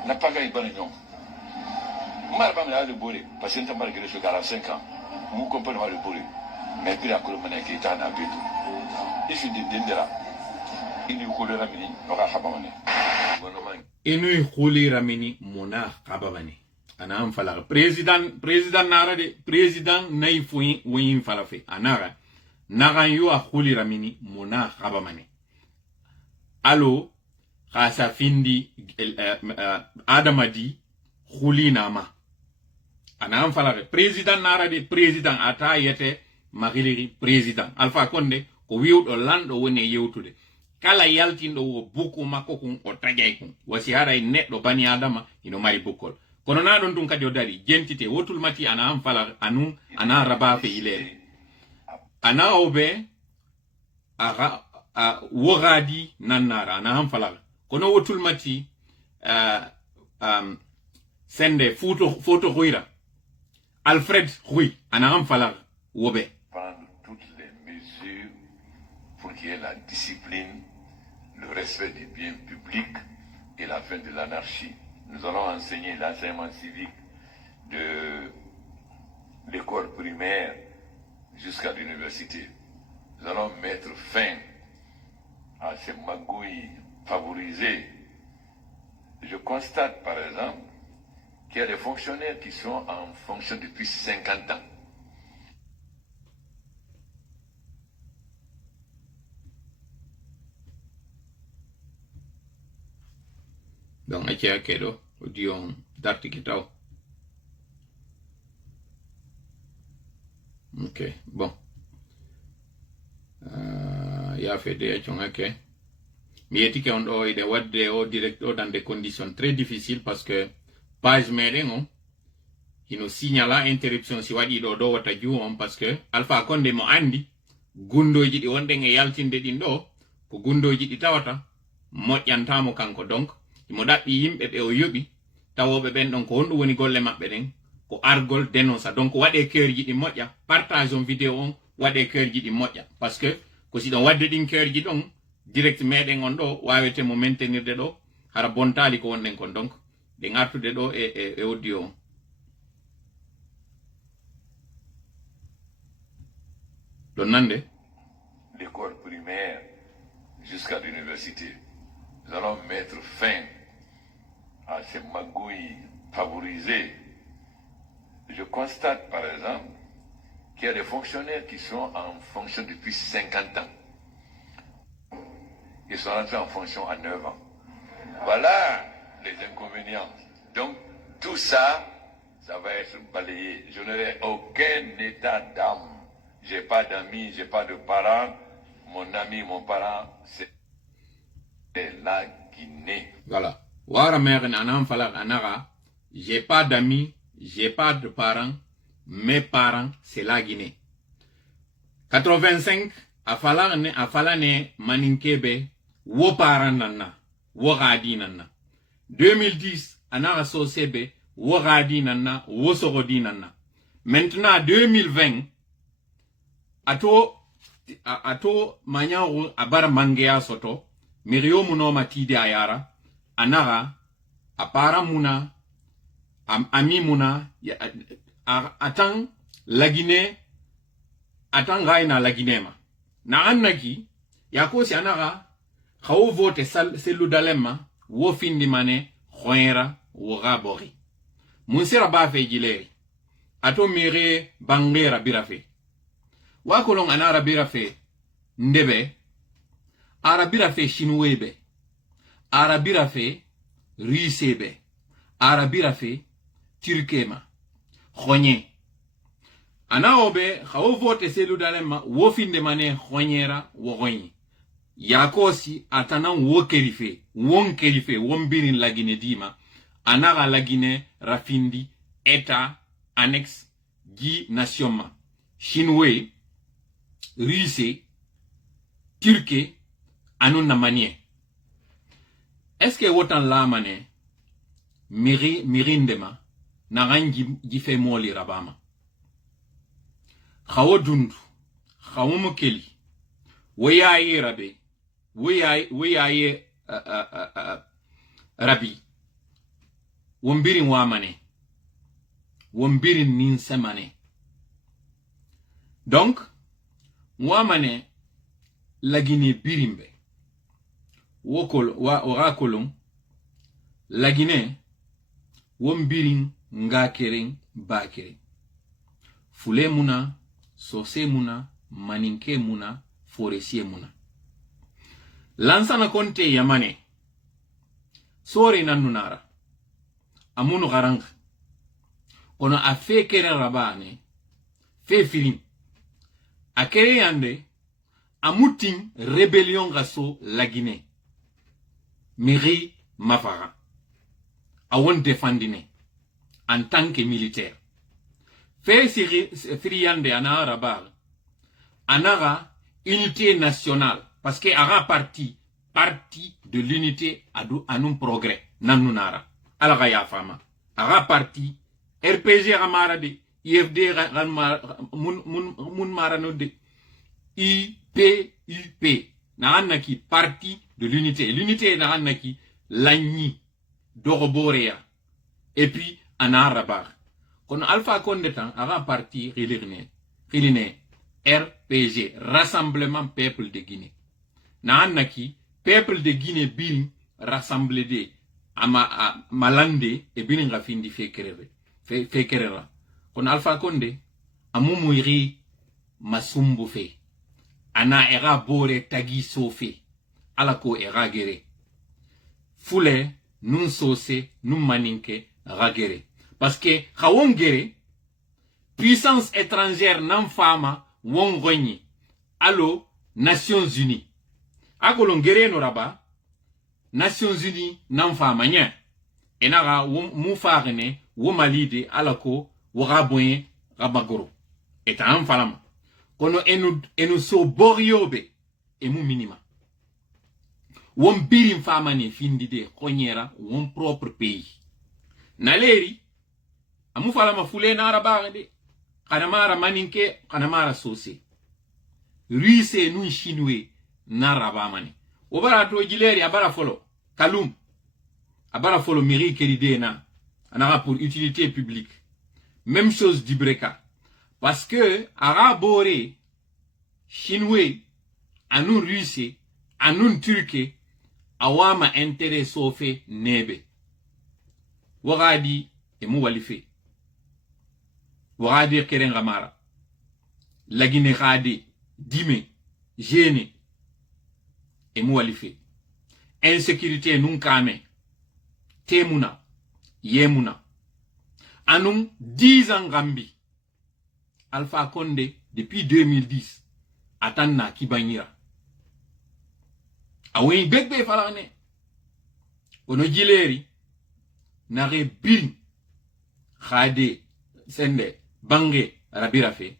na paga ibanyon marba me ale bore patient marga de 45 ans mu compagnie le bore mais puis la colonne qui est en habit il fait des dendera il ko le ramini ora habamane inu khuli ramini mona kababane ana am fala président nara de président nay fuin win fala fe anara nagan yo a khuli ramini mona kabamane allo khasa findi adamadi khuli nama ana am fala président nara de président ata yete magiliri président alpha konde ko wiwdo lando woni yewtude kala yaltindo wo buku makko kun o tagay kun wasi haray neddo bani adama ino mari bukol kono na don dum kadi o dari jentite wotul mati ana am fala anu ana raba fe ilere ana obe aga wogadi nanara ana am fala kono wotul mati sende photo ruira Alfred Rui ana am fala wobe prendre toutes les mesures pour qu'il y ait la discipline, le respect des biens publics et la fin de l'anarchie. Nous allons enseigner l'enseignement civique de l'école primaire jusqu'à l'université. Nous allons mettre fin à ces magouilles favorisées. Je constate par exemple qu'il y a des fonctionnaires qui sont en fonction depuis 50 ans. Donc, il y a quelqu'un qui d'article. Ok, bon. Il y a fait des choses, ok. Mais il y a des direct dans des conditions très difficiles parce que page médecin, il nous signale interruption si wadi do wata juon parce que alpha konde mo andi gundoji di wonde nge yaltinde din do ko gundoji di tawata moƴƴantamo kanko donc mo dabbi yimbe be o yobi tawobe ben donc ko hondu woni golle mabbe den ko argol dénonça donc wade keurji di moƴƴa partage on vidéo on wade keurji di moƴƴa parce que ko si don wadde din keurji don direct meden on do wawete mo maintenirde do hara bontali ko wonden kon donc de ngartude do e audio. L'école primaire jusqu'à l'université. Nous allons mettre fin à ces magouilles favorisées. Je constate par exemple qu'il y a des fonctionnaires qui sont en fonction depuis 50 ans. Ils sont entrés en fonction à 9 ans. Voilà les inconvénients. Donc tout ça, ça va être balayé. Je n'aurai aucun état d'âme. J'ai pas d'amis, j'ai pas de parents. Mon ami, mon parent, c'est la Guinée. Voilà. Wara meren anam falak anara. J'ai pas d'amis, j'ai pas de parents. Mes parents, c'est la Guinée. 85, afalane maninkebe, wo parents nana, wo radi nana. 2010, anara sosebe, wo radi nana, wo sorodi nana. Maintenant, 2020, ato manyaru abar mangea soto mirio muno matide ayara anara apara muna ami muna atang lagine atang gaina laginema na annaki yakosi anara khawo vote selu dalema wo findi mane khoera wo gabori munsira ba fe gileri ato mire bangera birafe wakolong ana arabira fe ndebe arabira fe shinwebe arabira fe risebe arabira fe turkema khonye ana obe khawo vote selu dalema wo finde mane khonyera wo khonye yakosi atana wo kerife won birin lagine dima ana lagine rafindi eta annexe gi nationma shinwe Russe, Turquie, anon na manie. Est-ce que wotan la mane mirindema na rangi gife moli rabama? Khawo dundu, khawo mukeli, wayaye rabe, wayaye rabi, wambirin wamane, wambirin ninsemane. Donc, Mwamane lagine birimbe orakolon lagine wombirin ngakeren bakeren fule muna sose muna maninke muna forestier muna lansana konte yamane sore nanunara amunu garang ono afe kere rabane fe filim akere yande amutin rébellion raso la Guinée miri mafara awon défendine en tant que militaire fait yande ana rabar anara unité nationale parce que ara parti de l'unité anum progrès nanunara ala ya fama ara parti RPG ramarade IFD mun marano de IPUP na annaki parti de l'unité na annaki lagni doroborea et puis en arabar kon alpha konde tan ara parti riline RPG, Rassemblement Peuple de Guinée. Na annaki Peuple de Guinée birin rassemblé de ama malande e birin rafindi fekerera. Kon Alpha Condé amumuiri masumbu fe. Ana era bore tagi sofe. Alako era gere. Fule nun sose nun maninke ragere. Parce que kawon gere puissance étrangère nan fama won gogni. Allo Nations Unies. Akolon gere no raba Nations Unies nan fama nya. Enaga mu farene wo malide alako wo rabonye rabagoro. Eta an falama. Kono enu so boriobe emu minima. Won birim fama ne findide konyera won propre pays. Naleri amu falama fule na araba de kanamara maninke kanamara sose. Ruise nun chinwe na araba mani. Obara to gileri abara folo kalum abara folo mairie keride na anara pour utilité publique. Même chose du Breka. Parce que arabore chinois anun russe anun turque awama intérêt sofe nebe. Wagadi emu walife. Wagadi keren gamara. Lagine gade dime gene emu walife. Insécurité nun kame. Temuna yemuna. Anun 10 ans gambi. Alpha Condé depuis 2010 atanna kibanyira. Awen begbe falane. Ono jileri nare bin khade sende bange rabira fe.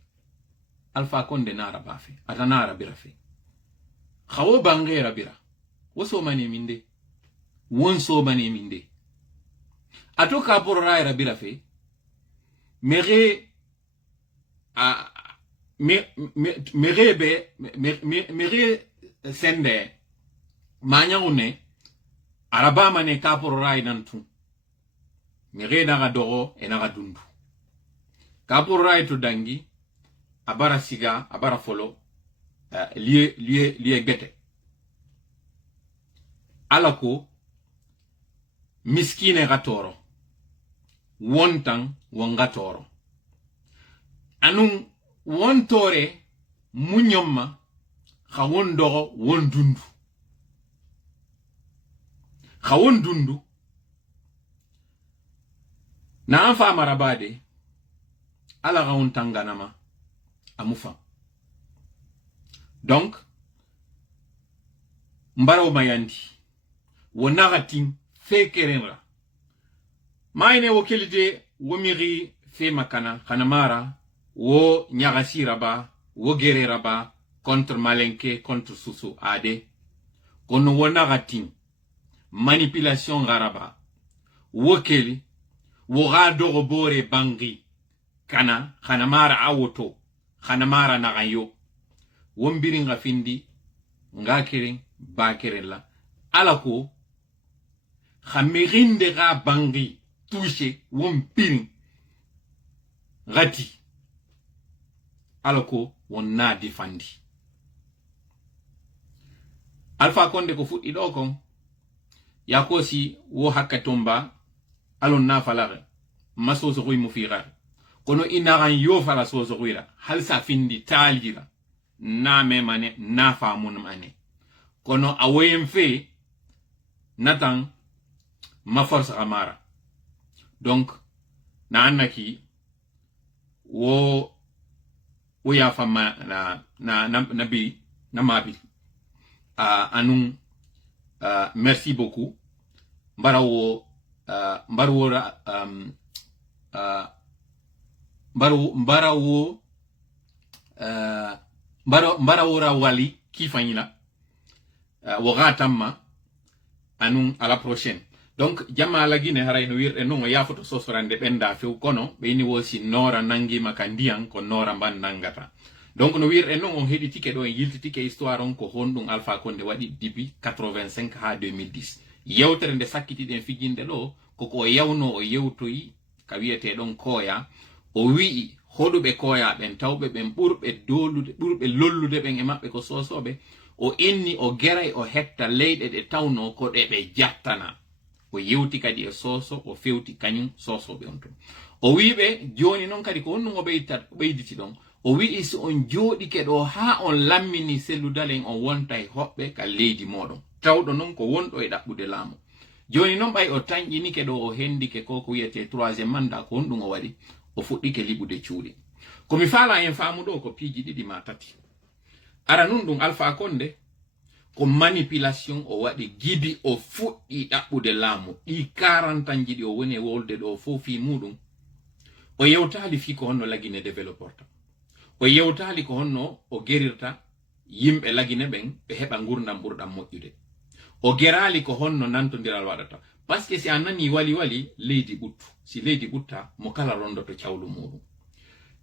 Alpha Condé na raba fe. Atana rabira fe. Khawo bange rabira. Woso mani minde. Wonso mani minde. Atoka por rai rabira fe. Mere mere sende manyangune araba mane kaporo rai nantu mere naga dogo enaga dundu kaporo rai to dangi abara siga abara folo liye gete alako miskine gatoro wontan wongatoro anun wontore munyomma khawon dogo wondundu khawon dundu na fa marabade ala gawon tanganama amufa donc mbaro mayandi wonagatin fekerenra mayne wokilide womiri fe makana kanamara wo nyagasi raba wo gere raba contre malenke contre susu ade kono wona gatin manipulation garaba wo keli wo gado robore bangi kana mara awoto mara nagayo wo mbiri nga findi nga keren ba kerela alako khamirinde ga bangi touché wo mbiri gati alako wonna defandi. Alpha Condé ko fuɗɗi ɗo kon yakosi wo hakkatumba alon na falare masoso koy mo firar kono inaran yo fala soso koyra hal sa findi talira na memane na famun mane kono awoyen fe natan ma force amara donc na annaki wo ya fama na bi na mabi anun merci beaucoup mbarawo mbarawora wali kifanyila wogatamma anun à la prochaine. Donc jama la Guinée haray no wir enungo ya foto sosorande benda few kono be ni wosi nora nangi makandian ko nora ban nangata. Donc no wir enungo hedi tike do yilti tike histoire on ko hondum Alpha Condé wadi dibi 85 ha 2010. Yewtere nde sakkiti den fijinde lo ko yawno o yewtoyi ka wiete don koya o wi hoɗuɓe koya ɓen tawɓe ɓen ɓurɓe lollude ɓen e maɓɓe ko sosoɓe, o inni o geray o hetta leyɗe ɗe tawno ko ɗe ɓe jattana. O yewti kadi e soso, o fewti kañum sosoɓe on ton. O wiɓe joni noon kadi ko honɗum o ɓeyditi ɗon, o wi'i so on jooɗike ɗo ha on lammini selludalen on wonta e hoɓɓe ka leydi moɗon, tawɗo noon ko wonɗo e ɗaɓɓude laamu. Joni noon ɓay o tañƴinike ɗo, o hendike ko wiyete troisiéme mandat, ko honɗum o waɗi, o fuɗɗike liɓude cuuɗi. Komi faala en faamu ɗo ko piiji ɗiɗi ma tati. Ara nun ɗum Alpha Condé ko manipulation o waɗi gibi o fuɗɗi ɗaɓɓude laamu ɗi 40 anji ɗi o woni e wolde ɗo fof fi muɗum. O yewtali fi ko honno lagine développorta, o yewtali ko honno o gerirta yimɓe lagine ɓen ɓe heɓa gurdam ɓurɗam moƴƴude. O gerali ko honno nantodiral waɗata, par ce que si a nani wali leydi ɓuttu, si leydi ɓutta mo kala rondoto cawlu muɗum.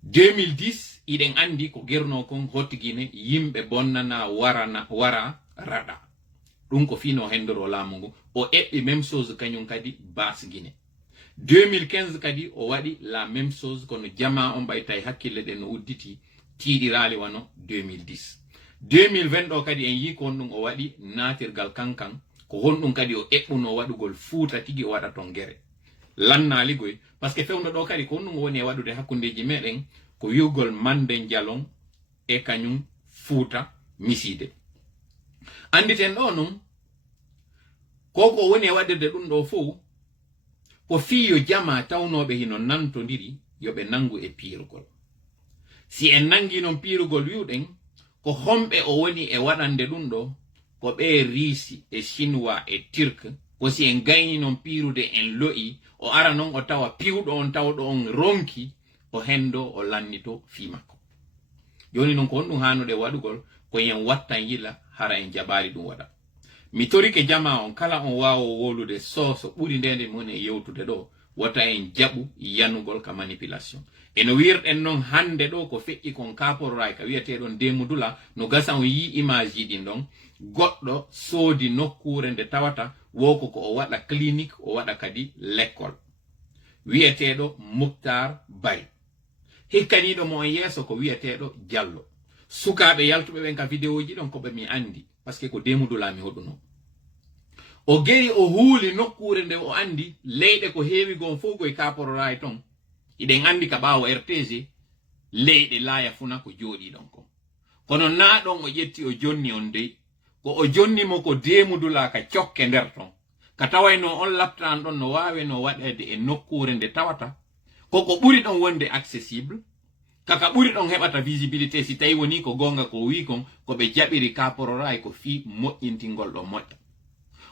2010 iɗen andi ko gerno kon hottigine yimɓe bonnana wara raɗa, ɗum ko fino hendoro laamu ngu. O eɓɓi même chose kañum kadi bas Guinée. 2015 kadi o waɗi la même chose kono jama on ɓaytay hakkille ɗe no udditi tiiɗirali wano 2010. 2020 ɗo kadi en yi ko honɗum o waɗi natirgal kankan, ko honɗum kadi o eɓɓuno waɗugol Fuuta tigi o waɗa ton gere lannaligoy, par ce que fewno ɗo kadi ko honɗum o woni e waɗude hakkundeji meɗen ko wiwgol Mande Jalon e kañum Fuuta miside. Anditen ɗo non koko woni e waɗirde ɗum ɗo fof ko fiyo jama tawnoɓe hino nantodiri yoɓe nangu e piirugol. Si en nangi non piirugol wiwɗen ko homɓe o woni e waɗande ɗum ɗo ko ɓe Riisi e Chinois e Turk, ko si en gayni non piirude en lo'i, o ara non o tawa piwɗo on tawɗo on ronki, o hendo o lannito fi makko. Joni non ko honɗum hanude waɗugol ko yen wattan yila hara en jaɓali ɗum waɗa. Mi torike jama on kala on wawo wolude soso ɓuri ndende mon e yewtude ɗo, wata en jaɓu yanugol ka manipulation. Eno wirɗen noon hande ɗo ko feƴƴi kon kaporray ka wiyeteɗon Demudula, no gasa on yi image ji ɗin ɗon, goɗɗo soodi nokkure nde tawata woko ko o waɗa clinique, o waɗa kadi l'école, wiyeteɗo Moukhtar Bari. Hikkaniɗo mo on yeeso ko wiyeteɗo Diallo. Sukaɓe yaltuɓe ɓen ka vidéo ji ɗon koɓe mi andi, par ce que ko Demudula mi hoɗuno. O geri o huuli nokkure nde o andi leyɗe ko heewi gon fof goye kaporray ton. Iɗen andi ka ɓaawo RTG leyɗe laaya funa ko jooɗi ɗon ko. Kono na ɗon o ƴetti o jonni on dey, ko o jonni mo ko Demudula ka cokke nder ton, ka tawayno on laptan ɗon no waweno waɗede e nokkure nde tawata koko ɓuri ɗon wonde accessible, kaka ɓuri ɗon heɓata visibilité si tawi woni ko gonga ko wi kon ko ɓe jaɓiri kaporray ko fi moƴƴintingol ɗo moƴƴa.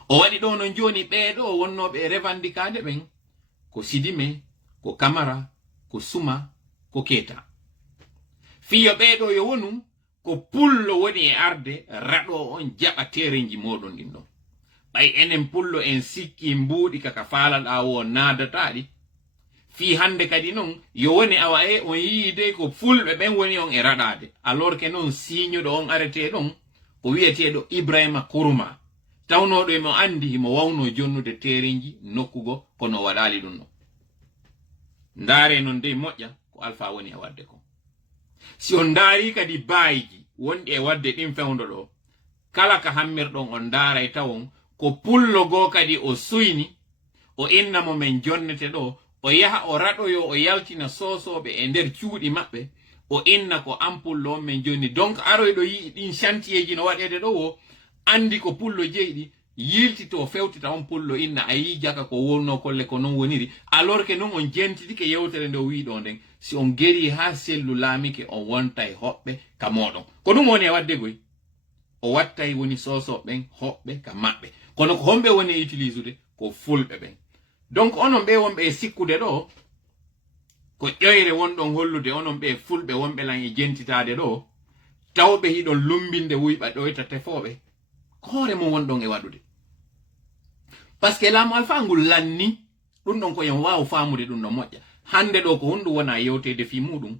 O waɗi ɗo non joni ɓeeɗo wonnoɓe revendicade ɓen ko Sidime, ko Camara, ko Suma, ko Keita. Fiyo ɓeeɗo yo wonu ko pullo woni e arde raɗo on jaɓa terenji moɗon ɗin ɗon. Ɓay enen pullo en sikki mbuuɗi kaka faalaɗa wo naadataɗi. Fi hande kadi non yo woni awa on yiide ko fulɓe ɓen woni on e raɗade, alors que non signuɗo on arete ɗon ko wiyeteɗo Ibrahima Kurma, tawnoɗo emo andi himo wawno jonnude terenji nokkugo kono waɗali ɗum ɗon. Ndaare non dey moƴƴa ko Alpha woni e wadde ko. Si on ndaari kadi baayiji wonɗi e wadde ɗin fewndo ɗo, kala ka hammirɗon on ndaaray tawon ko pullo goo kadi o suyni, o innamo men jonnete ɗo, o yaha o raɗoyo o yaltina sosoɓe e nder cuuɗi maɓɓe, o inna ko ampullo on men jonni. Donc aroyɗo yii ɗin chantier ji no waɗede ɗo o, andi ko pullo jeyɗi, yiltito fewtita on pullo inna a yi jaka ko wonno kolle ko non woniri, alors que non on jentitike yewtere nde o wiɗo nden, si on geri ha sellu laamike on wonta e hoɓɓe ka moɗon. Ko ɗum woni e wadde goy, o wattay woni sosoɓen hoɓɓe ka maɓɓe, kono ko homɓe woni e utilise ude ko fulɓe ɓen. Donc onon ɓe wonɓe e sikkude ɗo ko ƴoyre wonɗon hollude onon ɓe fulɓe wonɓe lan e jentitade ɗo, tawɓe hiɗon lumbinde wuyɓa ɗoyta tefoɓe, ko hoore mum wonɗon e waɗude. Par ce que laamu Alpha ngol lanni ɗum ɗon ko yen waw famude ɗum ɗo moƴƴa. Hande ɗo ko hunɗum wona yewtede fi muɗum,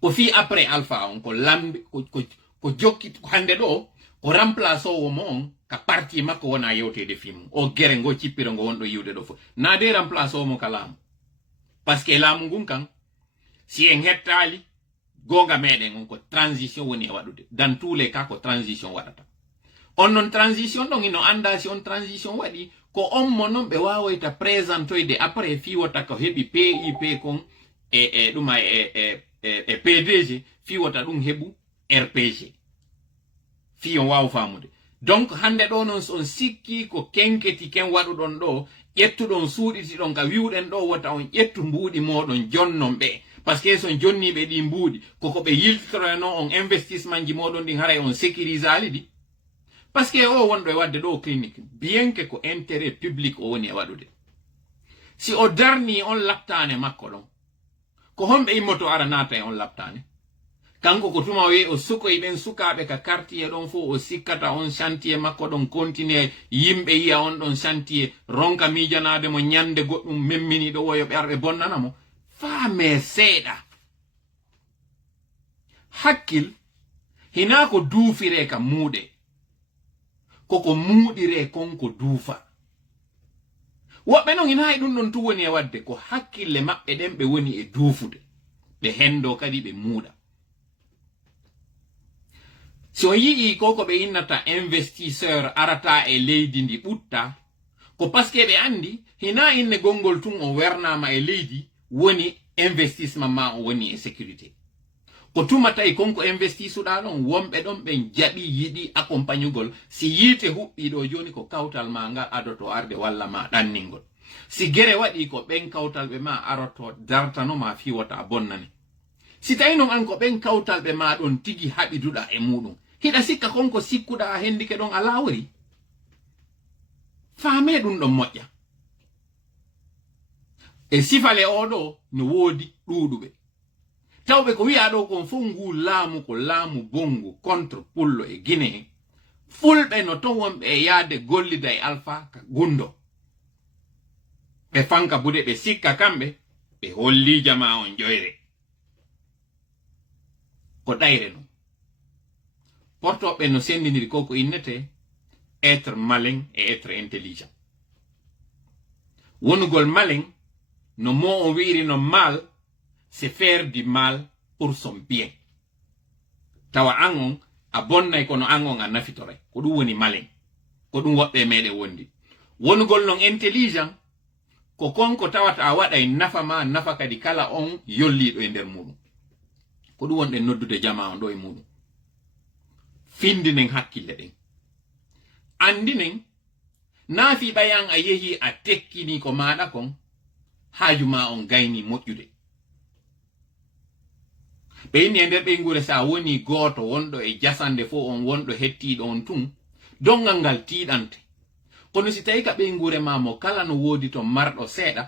ko fi après Alpha on ko lambi ko jokki hande ɗo ko remplace owo mo on ka parti makko wona yewtede fi mum, o gere ngo cippiro ngo wonɗo yiwde ɗo fof na de remplace omo ka laamu. Par ce que laamu ngun kan si en hettali gonga meɗen on ko transition woni e waɗude dans tous les cas ko transition waɗata on non transition ɗon ino anda si on transition waɗi ko on mo non ɓe wawoyta présentoyde après fiwota ko heɓi PIP kon e ɗuma e PDG fiwota ɗum heɓu RPG fi on wawa famude donc hande ɗo non on sikki ko kenketi ken waɗuɗon ɗo ƴettuɗon suuɗiti ɗon ka wiwɗen ɗo wota on ƴettu mbuuɗi moɗon jonnon ɓe par ce que son jonniɓe ɗi mbuuɗi koko ɓe yiltitono on investissement ji moɗon ɗin haray on sécurise ali ɗi par ce que o wonɗo e wadde ɗo clinique bien que ko intérêt public o woni e waɗude si o darni on laptane makko ɗon ko homɓe immoto ara nata e on laptane kanko ko tuma o wi o sukoy ɓen sukaɓe ka quartier ɗon fo o sikkata on chantier makko ɗon continue yimɓe yiya on ɗon chantier ronka mijanade mo ñande goɗɗum memmini ɗo woyo ɓe arɓe bonnanamo faame seeɗa hakkil hina ko duufire ka muuɗe koko muuɗire konko duufa woɓɓe non hina e ɗum ɗon tu woni e wadde ko hakkille maɓɓe ɗen ɓe woni e duufude ɓe hendo kadi ɓe muuɗa si on yii koko ɓe innata investisseur arata e leydi ndi ɓutta ko par ce que ɓe andi hina inne gongol tun o wernama e leydi woni investissement ma o woni e sécurité ko tumata e konko investisuɗa ɗon wonɓe ɗon ɓen jaɓi yiɗi accompagnugol si yiite huɓɓi ɗo joni ko kawtal ma ngal adoto arde walla ma ɗanningol si gere waɗi ko ɓen kawtal ɓe ma aroto dartanoma fiwota bonnani si tawi non an ko ɓen kawtal ɓe ma ɗon tigi haɓiduɗa e muɗum hiɗa sikka konko sikkuɗa a hendike ɗon a lawori faame ɗum ɗon moƴƴa e sifale oɗo no woodi ɗuuɗuɓe tawɓe ko wi'a ɗo kon fof ngu laamu ko laamu bongu contre pullo e guinée fulɓe no ton wonɓe e yaade gollida e alpha ka gundo ɓe fanka bude ɓe sikka kamɓe ɓe holli jama on joyre ko ɗayre non portoɓe no sendiniri ko ko innete être malin et être intelligent wonugol malin no mo on wiiri no mal c'est faire du mal pour son bien tawa an on a bonnay kono an on a nafitore ko ɗum woni malin ko ɗum woɓɓe meɗe wondi wonugol non intelligent ko konko tawata a waɗay nafa ma nafa kadi kala on yolliɗo e nder muɗum ko ɗum wonɗen noddude jama on ɗo e muɗum findinen hakkille ɗen andinen naafi ɓayan a yehi a tekkini ko maɗa kon haaju ma on gayni moƴƴude ɓe inni e nder ɓeygure sa woni gooto wonɗo e jasande fo on wonɗo hettiɗo on tun dongal ngal tiiɗante kono si tawi ka ɓeygure ma mo kala no woodi to marɗo seeɗa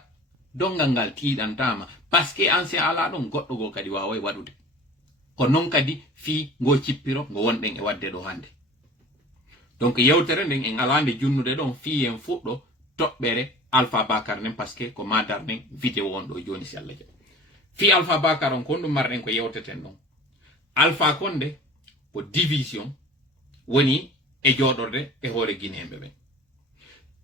dongal ngal tiiɗantama par ce que an si ala ɗon goɗɗo go kadi waway waɗude ko non kadi fi ngo cippiro ngo wonɗen e wadde ɗo hande donc yewtere nden en alande junnude ɗon fi en fuɗɗo toɓɓere Alpha Bakar nen par ce que ko madar nen vidéo on ɗo joni si Allah jaɓi fi Alpha Bakar on kon ɗum marɗen ko yewteten ɗon Alpha konde ko division woni e joɗorde e hoore guinéɓe ɓen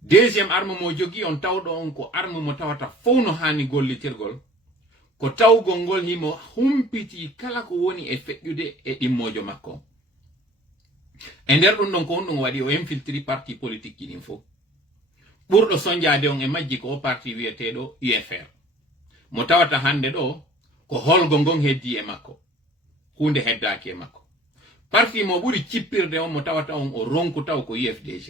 deuxième arme mo jogi on tawɗo on ko arme mo tawata fof no hani gollitirgol ko tawgol ngol himo humpiti kala ko woni e feƴƴude e ɗimmojo makko e nder ɗum ɗon ko on ɗum waɗi o infiltri parti politique ji ɗin fof ɓurɗo sonjade on e majji ko o parti wiyeteɗo UFR mo tawata hande ɗo ko holgo ngon heddi e makko hunde heddaki e makko parti mo ɓuri cippirde on mo tawata on o ronku taw ko UFDG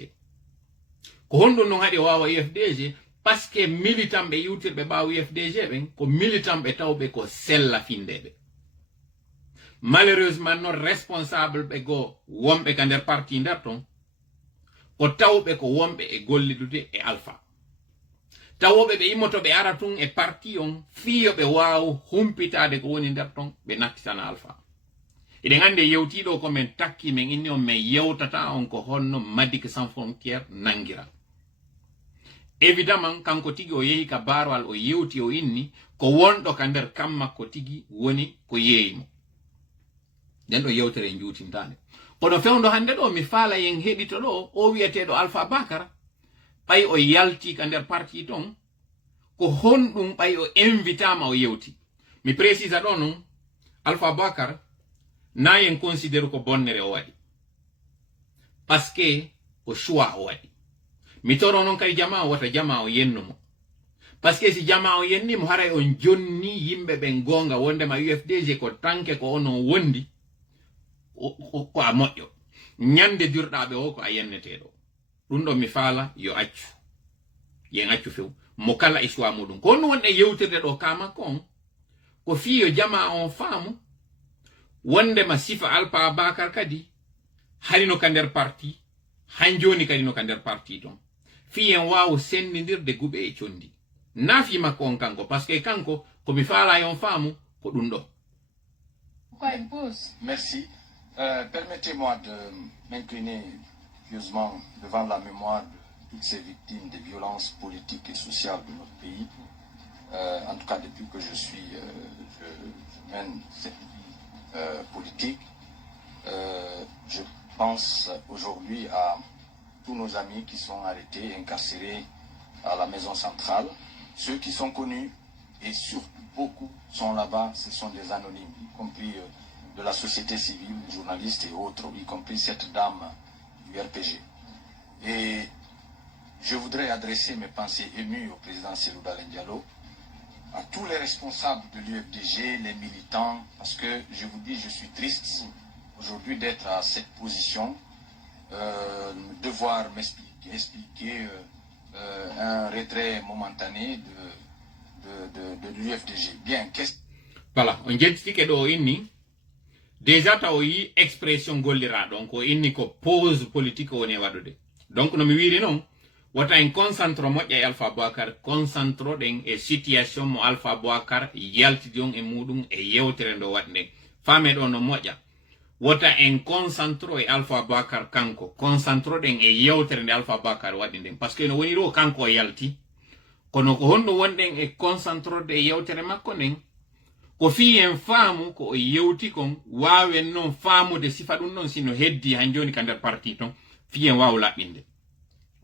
ko honɗum non haɗi o wawa UFDG par ce que militant ɓe yiwtirɓe ɓawa UFDG ɓen ko militant ɓe tawɓe ko sella findeɓe malheureusement non responsable ɓe goo wonɓe ka nder parti nder ton ko tawɓe ko wonɓe e gollidude e Alpha tawoɓe ɓe immoto ɓe ara tun e parti on fiyo ɓe waw humpitade ko woni nder ton ɓe nattitana Alpha eɗen ande yewtiɗo ko men takki men inni on men yewtata on ko honno Madick Sans Frontiére nangira évidemment kanko tigi o yehi ka barwal o yewti o inni ko wonɗo ka nder kam makko tigi woni ko yeeyimo nden ɗo yewtere en juutintande kono fewndo hande ɗo mi faala yen heɗito ɗo o wiyeteɗo Alpha Bakar ɓay o yalti ka nder parti ton ko honɗum ɓay o invitama o yewti mi précisa ɗo non Alpha Bakar na yen considère ko bonnere o waɗi parce que o choix o waɗi mi toro non kay jama o wata jama o yennumo parce que si jama o yennimo haray on jonni yimɓe ɓen gonga wondema UFDG ko tanke ko onon wondi ko a moƴƴo ñande durɗaɓe o ko a yenneteɗo ɗum ɗo mi faala yo accu yen accu few mo kala e choix muɗum ko on wonɗe yewtirde ɗo ka makko on ko fiyo jama on faamu wondema sifa Alpha Bakar kadi harino ka nder parti han joni kadi no ka nder parti ton fiyen wawo sendidirde guɓe e condi nafi makko on kanko parce que kanko ko mi faala yon faamu ko ɗum ɗo. Merci. Permettez-moi de m'incliner pieusement devant la mémoire de toutes ces victimes des violences politiques et sociales de notre pays. En tout cas, depuis que je mène cette vie politique, je pense aujourd'hui à tous nos amis qui sont arrêtés, incarcérés à la maison centrale. Ceux qui sont connus, et surtout beaucoup sont là-bas, ce sont des anonymes, y compris de la société civile, journalistes et autres, y compris cette dame du RPG. Et je voudrais adresser mes pensées émues au président Cellou Dalein Diallo, à tous les responsables de l'UFDG, les militants, parce que je vous dis, je suis triste aujourd'hui d'être à cette position, devoir m'expliquer un retrait momentané de l'UFDG. Bien, qu'est-ce... Voilà, on jettike ɗo inni déjà taw yi expression gollira donc o inni ko pause politique woni waɗude donc no mi wiri non wata en concentro moƴƴa e Alpha Bakar concentro ɗen e situation mo Alpha Bakar yaltidi on e muɗum e yewtere ndo waɗi nden fame ɗo no moƴƴa wata en concentro e Alpha Bakar kanko concentro ɗen e yewtere nde Alpha Bakar waɗi nden parce que no woni ɗo kanko o yalti kono ko honno wonɗen e concentrode e yewtere makko nden ko fiyen faamu ko o yewti kon wawen non faamude sifa ɗum ɗon sino heddi han joni ka nder parti ton fiyen waw laɓɓinde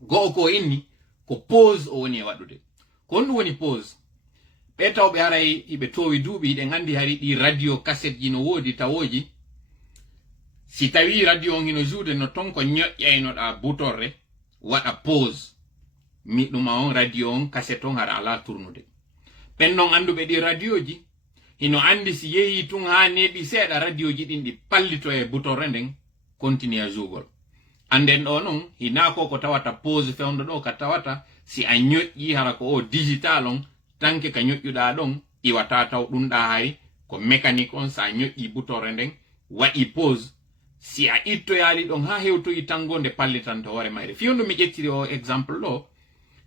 go'o ko inni ko pause o woni e waɗude ko honɗum woni pause ɓe tawɓe haray iɓe towi duuɓi ɗen andi hari ɗi radio cassette ji no woodi tawoji si tawi radio on hino juude no ton ko ñoƴƴaynoɗa butorre waɗa pause mi ɗuma on radio on cassette on hara ala tournude ɓen non anduɓe ɗi radio ji hino andi si yehi tun ha neeɓi seeɗa radio ji ɗin ɗi pallito e butorre nden continue a juugol anden ɗo non hina ko tawata pause fewndo ɗo ka tawata si a ñoƴƴi hara ko o digital on tanke ka ñoƴƴuɗa ɗon iwata taw ɗum ɗa hari ko mécanique on sa ñoƴƴi butorre nden waɗi pause si a ittoyali ɗon ha hewtoyi tangonde pallitanta hoore mayre fiyondu mi ƴettiri o exemple ɗo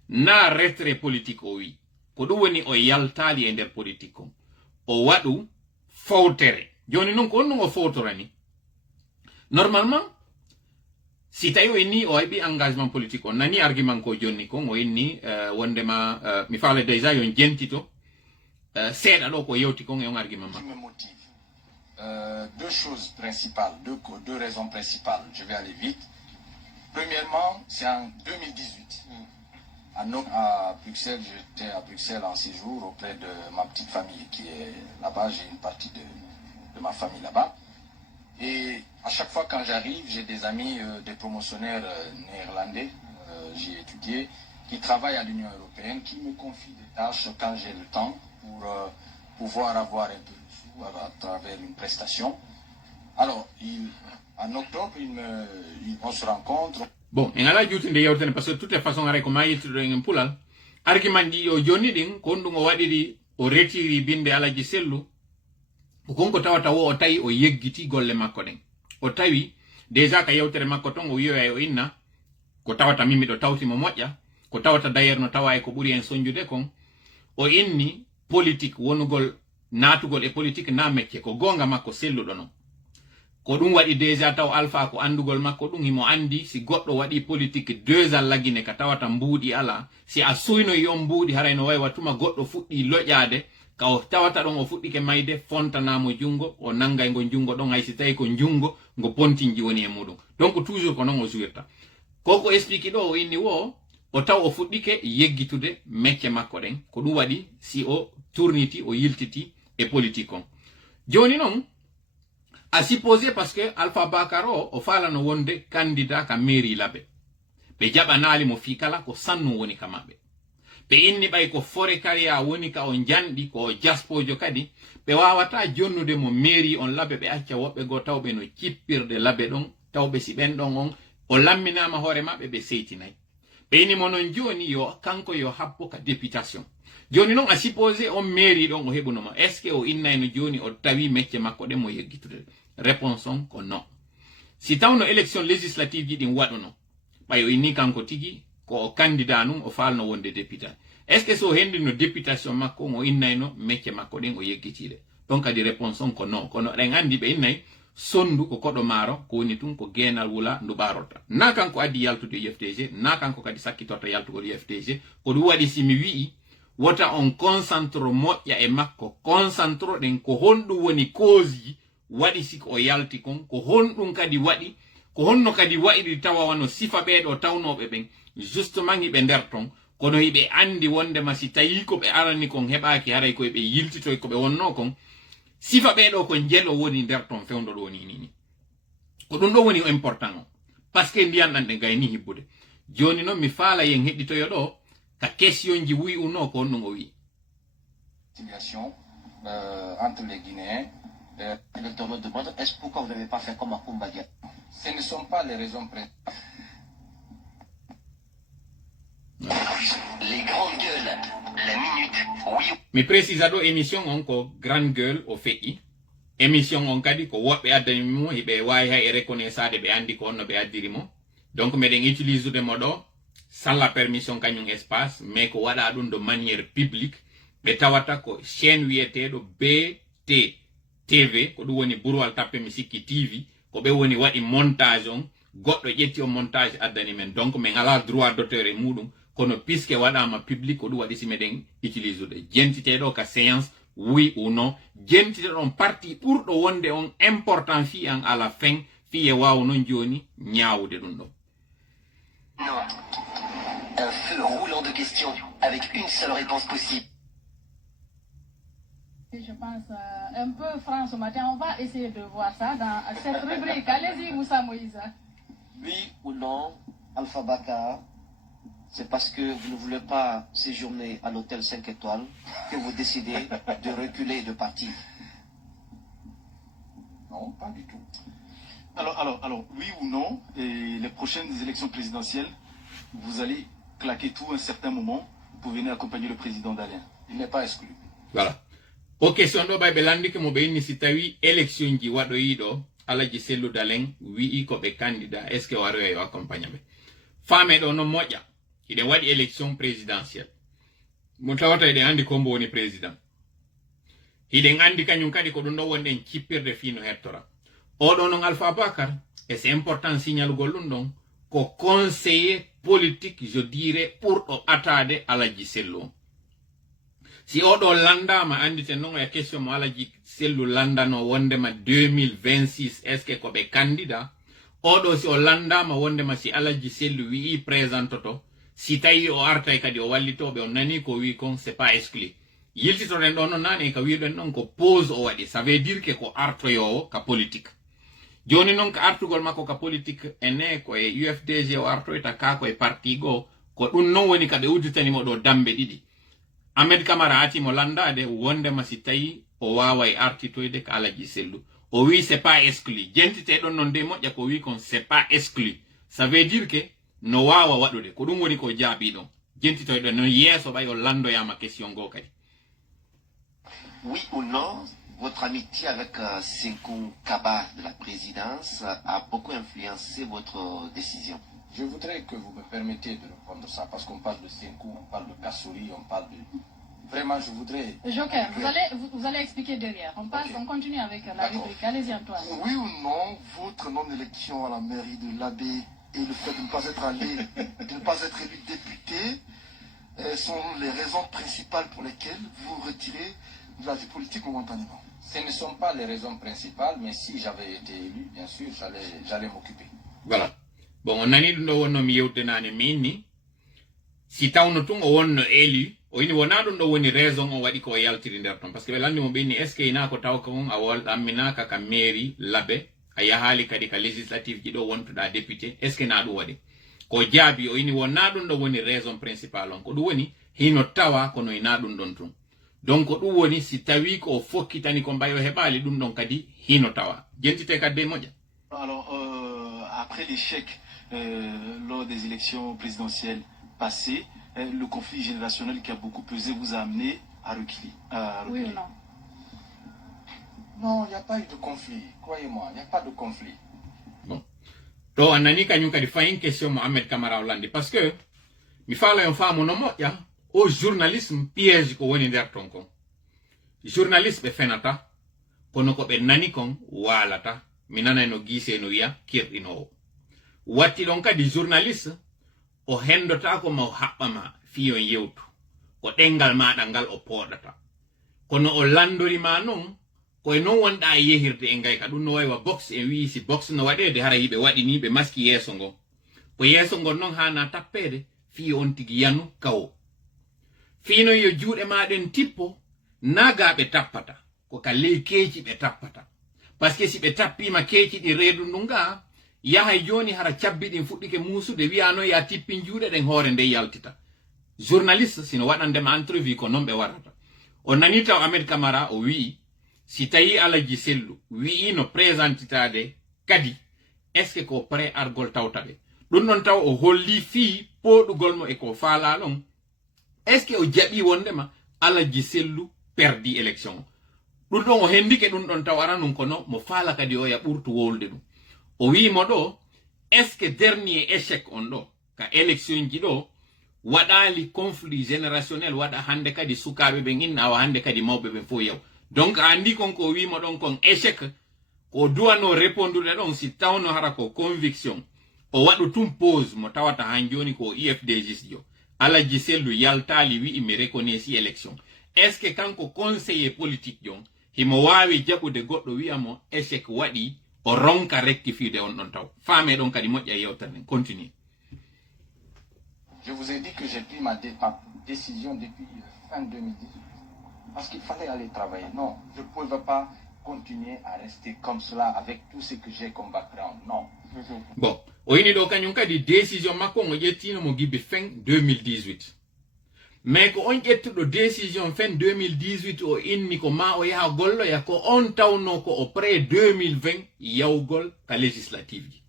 na retrait politique o wi ko ɗum woni o yaltali e nder politique on o waɗu fowtere joni noon ko on ɗum o fowtorani normalement si tawi o inni o heɓi engagement politique on nani argument ko jonni kon o inni wondema mi faala déjà yon jentito seeɗa ɗo ko yewti kon e on argument ma me motive deux choses principales, deux raisons principales. Je vais aller vite. Premièrement, c'est en 2018. À Bruxelles, j'étais à Bruxelles en séjour auprès de ma petite famille qui est là-bas. J'ai une partie de ma famille là-bas. Et à chaque fois quand j'arrive, j'ai des amis, des promotionnaires néerlandais, j'y ai étudié, qui travaillent à l'Union européenne, qui me confient des tâches quand j'ai le temps pour pouvoir avoir un peu à travers une prestation. Alors, en octobre, on se rencontre. Bon, en ala juutinde yewtene parce que toute façon aray ko ma yettido en pulal argument ji o joni din ko ndum o waɗiri o retiri binde alaji sellu ko konko tawata wo o tawi o yeggiti golle makko ɗen o tawi déjà ka yewtere makko ton o wiyoya o inna ko tawata mimi ɗo tawti mo moƴƴa ko tawata d'ailleurs no tawa e ko ɓuri en soñjude kon o inni politique wonugol natugol e politique na mecce ko gonga makko selluɗo non ko ɗum waɗi déjà taw Alpha ko andugol makko ɗum himo andi si goɗɗo waɗi politique 2 ans lagine ka tawata mbuuɗi ala si a suyno yon mbuuɗi haray no waywa tuma goɗɗo fuɗɗi loƴade ka o tawata ɗon o fuɗɗike mayde fontanamo jungo o nangay ngo jungo ɗon hay si tawi ko jungo ngo pontinji woni e muɗum donc toujours ko non o jouirta koko explique ɗo o inni wo o taw o fuɗɗike yeggitude mecce makko ɗen ko ɗum waɗi si o tourniti o yiltiti e politique on joni non a supposé parce que Alpha Bakar o falano wonde candidat ka mairie labe be jabanali mo fikala ko sannu woni kamabe be inni bay ko fore kariya woni ka on jandi ko jaspojo kadi be wawata jonnude mo mairie on labe be acca wobbe go tawbe no cippirde labe don tawbe si ben don on o lamminama hore mabbe be seytinay be inni mo non joni yo kanko yo habbo ka députation joni non a supposé on mairie don o hebunoma est ce que o innayno joni o tawi mecce makko de mo yeggitude réponse on ko non si tawno élection législative ji din waduno bayo inni kanko tigi ko candidat num o falno wonde député est ce que so hendi no députation makko o innayno mecce makko den o yeggitide donc adi réponse on ko non kono ren andi be innay sondu ko kodo maro ko woni tun ko genal wula ndu barota na kanko addi yaltude UFDG na kanko kadi sakkitorta yaltugol UFDG ko du wadi simi wi wota on concentre moƴƴa e makko concentre den ko hondu woni cause wadi sik o yalti kon ko hondum kadi wadi ko honno kadi waidi tawa wano sifa beedo tawnobe ben justement hibe nder ton kono hibe andi wonde ma si tayi ko be arani kon hebaaki haray ko be yiltito ko be wonno kon sifa beedo ko jelo woni nder ton fewndo do ni ko dum do woni important o parce que ndiyan dan de gayni hibbude joni non mi faala yen heddito yo do ka question ji wi uno ko no wi entre les Guinéens. Le tournoi de mode, est-ce pourquoi vous n'avez pas fait comme Akoumba Dia? Ce ne sont pas les raisons principales. Les grandes gueules, la minute, oui. Mi précisado émission on ko grande gueule o feƴƴi émission on kadi ko woɓɓe addani mo hiɓe wawi hay e reconnaissade ɓe andi ko onno ɓe addiri mo donc meɗen utilise ude mo ɗo sans la permission kañum espace mais ko waɗa ɗum de manière publique ɓe tawata ko chaîne wiyeteɗo BT TV ko ɗum woni burwal tappe mi sikki TV ko ɓe woni waɗi montage on goɗɗo ƴetti o montage addani men donc min ala droit d'auteur e muɗum kono puisque waɗama public ko ɗum waɗi si meɗen utilise ude jentiteɗo ka séance oui ou non jentiteɗon parti ɓurɗo wonde on important fi an à la fin fi e waw non joni ñawude ɗum ɗo Non. Un feu roulant de questions avec une seule réponse possible. Je pense un peu franc ce matin. On va essayer de voir ça dans cette rubrique. Allez-y, Moussa Moïse. Oui ou non, Alpha Bakar, c'est parce que vous ne voulez pas séjourner à l'hôtel 5 étoiles que vous décidez de reculer et de partir? Non, pas du tout. Alors, oui ou non, et les prochaines élections présidentielles, vous allez claquer tout un certain moment pour venir accompagner le président d'Alain. Il n'est pas exclu. voilà o question ɗo ɓay ɓe landike mo ɓe inni si tawi élection ji waɗoyiɗo alaji sellu dalen wi'i ko ɓe candidat est ce que waroya yo accompagna ɓe faame ɗo no moƴƴa hiɗen waɗi élection présidentielle mo tawata eɗen andi kombo woni président hiɗen andi kañum kadi ko ɗum ɗo wonɗen cippirde fino hettora oɗo noon Alpha Bakar et c'est important signalugol ɗum ɗon ko conseiller politique je dirais ɓurɗo atade alaji sellu on si oɗo landama andite non e question mo alaji sellu landano wondema 2026 est ce que ko ɓe candidat oɗo si o landama wondema si alaji sellu wi'i présentoto si tawi o artay kadi o wallitoɓe o nani ko wi kon c'est pas exclu yiltitoɗen ɗo noon nane ka wiɗen ɗon ko pause o waɗi ça veut dire que ko artoyowo ka politique joni noon ka artugol makko ka politique ene koye UFDG o artoyta ka koye parti go ko ɗum non woni ka ɓe udditanimo ɗo dambe ɗiɗi Ahmed Camara atimo landade wondema si tawi o wawa e artitoyde ka alaji sellu o wi c'est pas exclu jentite ɗon non de moƴƴa ko wi kon c'est pas exclu ça veut dire que no wawa waɗude ko ɗum woni ko jaabi ɗon jentitoyɗo no yeeso ɓay o landoyama question go kadi Oui ou non, votre amitié avec Sékou Kaba de la présidence a beaucoup influencé votre décision? Je voudrais que vous me permettiez de répondre ça parce qu'on parle de Sékou, on parle de Kassouri, on parle de... Vraiment, je voudrais... Joker, vous allez expliquer derrière. On continue avec la rubrique. Allez-y, Antoine. Oui ou non, votre non-élection à la mairie de l'Abbé et le fait de ne pas être allé, de ne pas être élu député sont les raisons principales pour lesquelles vous retirez de la vie politique momentanément? Ce ne sont pas les raisons principales, mais si j'avais été élu, bien sûr, j'allais m'occuper. voilà bon on nani ɗum ɗo wonno mi yewtenani min ni si tawno tun o wonno élu o ini wona ɗum ɗo woni raison o waɗi ko yaltiri nder ton parce que ɓe landimo ɓenni est ce que ina ko taw ko on a wolɗamminaka ka mairie labe a yahali kadi ka législative ji ɗo wontuɗa député est ce que na ɗum waɗi ko jaabi o ini wona ɗum ɗo woni raison principal on ko ɗum woni hino tawa kono ina ɗum ɗon tun donc ɗum woni si tawi ko fokkitani ko mbayo heɓali ɗum ɗon kadi hino tawa jentite kadde moƴƴa. Alors après l'échec lors des élections présidentielles passées, le conflit générationnel qui a beaucoup pesé vous a amené à reculer. Oui ou non? Non, il n'y a pas eu de conflit. Croyez-moi, il n'y a pas de conflit. Bon. Donc, on a dit qu'il y a une question Mohamed Kamara Hollande. Parce que, il faut que femme au journalisme piège ko woni der ton kon. Journaliste be fenata, kono ko be nani kon walata, minana no gise no ya kirɗino. Watti don kadi journaliste o hendota ko mo haɓɓama fiyon yewtu ko ɗengal maɗa ngal o poɗata kono o landori ma non koye non wonɗa yehirde e ngay ka ɗum no waywa box en wi si box no waɗede hara yiɓe waɗi ni ɓe maski yeeso ngo ko yeeso ngon non hana tappede fiyo on tigi yanu kawo fino yo juuɗe maɗen tippo naga ɓe tappata ko ka ley keeci ɓe tappata par ce que si ɓe tappima keeci ɗi reedu ndu nga yahay joni hara cabbi ɗin fuɗɗike musude wiyano ya tippin juuɗe ɗen hoore nde yaltita journaliste sino waɗandema entrevue ko non ɓe warata o nani taw Ahmed Camara o wi si tawi Alaji Sellu wi no présentitade kadi est ce que ko pré argol tawtaɓe ɗum ɗon taw o holli fi poɗugol mo e ko faala ɗon est ce que o jaɓi wondema Alaji Sellu perdi élection ɗum ɗon o hendike ɗum ɗon taw ara non kono mo faala kadi o ya ɓurtu wolde ɗum o wimo ɗo est ce que dernier échec on ɗo ka élection ji ɗo waɗali conflit générationnel waɗa hande kadi sukaɓe ɓen inna awa hande kadi mawɓe ɓen fo yaw donc a andi kon ko wimo ɗon kon échec ko duwano répondude ɗon si tawno hara ko conviction o waɗu tum pause mo tawata han joni ko IFDJ jo Alaji Sellu yaltali wi mi reconnaissy élection est ce que kanko conseiller politique jon himo wawi jaɓude goɗɗo wiyamo échec waɗi o ronka rectifier on ɗon taw faame ɗon kadi moƴƴa yewtere nden continue. Je vous ai dit que j'ai pris ma décision depuis fin 2010 parce qu'il fallait aller travailler. Non, je ne pouvais pas continuer à rester comme cela avec tout ce que j'ai comme background. Non. Bon, o yini ɗo kañum kadi décision makko o ƴettino mo gibbe fin 2018 mais ko on ƴettuɗo décision fin 2018 o inni ko ma o yaha golloya ko on tawno ko o pré 2020 yawgol ka législative ji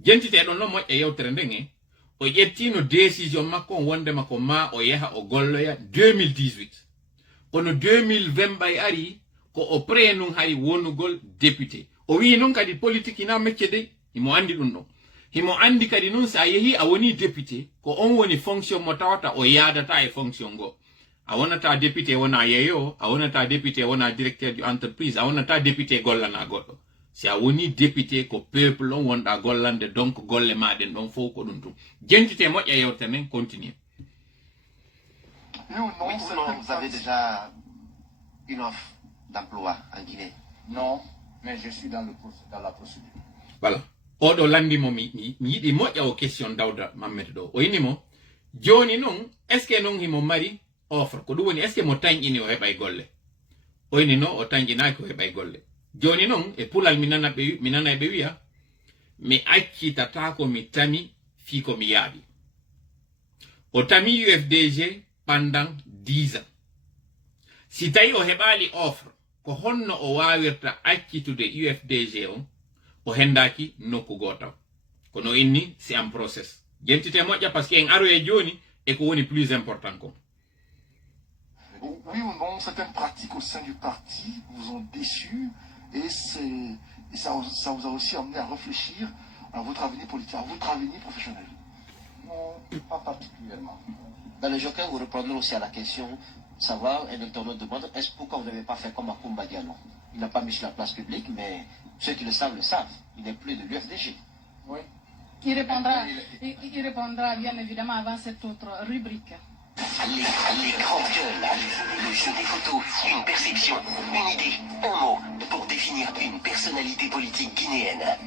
jentiteɗon noon moƴƴa yewtere nden e o ƴettino décision makko on wondema ko ma o yaha o golloya 2018 kono 2020 ɓay ari ko o pré nun hay wonugol député o wi nun kadi politique ina mecce de imo andi ɗum ɗon himo andi kadi nun sa yehi a woni député ko on woni fonction mo tawata o yadata e fonction go a wonata député wona yeeyo a wonata député wona directeur du entreprise a wonata député gollana goɗɗo si a woni député ko peuple on wonɗa gollande donc golle maɗen ɗon fof ko ɗum tum jentite moƴƴa yewtere nden continue. Oui ou non, vous avez déjà une offre d'emploi en Guinée? Non, mais je suis dans la procédure. Voilà. Oɗo landimo mi yiɗi moƴƴa o question Dawda Mammed ɗo o yinimo joni noon est ce que noon himo mari offre ko ɗum woni est ce que mo tañƴini o heɓay golle o yini no o tañƴinaki o heɓay golle joni noon e pulal mi nana ɓe wiya mi accitata ko mi tami fi ko mi yaaɓi o tami UFDG pendant 10 ans si tawi o heɓali offre ko honno o wawirta accitude UFDG on o hendaki nokku gotaw kono inni c'est un process jentite moƴƴa parce que en aroye joni e ko woni plus important ko. Oui ou non, certaines pratiques au sein du parti vous ont déçu et ça vous a aussi amené à réfléchir à votre avenir politique, à votre avenir professionnel? Non, pas particulièrement. Dans le joker, vous répondrez aussi à la question, savoir, un internaute demande, est-ce pourquoi vous n'avez pas fait comme Akoumba Diallo? Il n'a pas mis sur la place publique, mais ceux qui le savent, il n'est plus de l'UFDG. Oui. Il répondra bien évidemment avant cette autre rubrique. Les grandes gueules, le jeu des photos, une perception, une idée, un mot pour définir une personnalité politique guinéenne.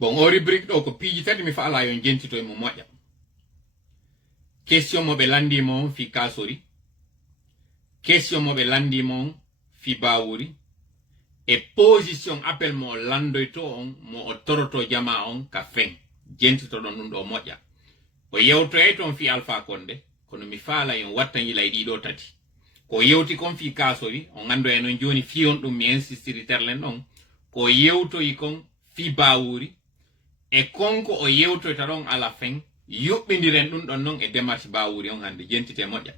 Bon, o rubrique ɗo ko piiji tati mi faala yon jentito e mo moƴƴa question mo be landi mon fi kasori, question mo be landi mon fi bawuri, e position appel mo landoyto on mo o toroto jama on ka fen jentito don ɗum ɗo moƴƴa o yewtoye ton fi Alpha Condé kono mi faala en watta yila e ɗiɗo tati ko yewti kon fi kasori on gando e non joni fi on ɗum mi insistiri terlen ɗon ko yewtoyi kon fi bawuri e konko o yewtoyta ɗon ala fen yuɓɓidiren ɗum ɗon non e démarche bawuri on hande jentite moƴƴa.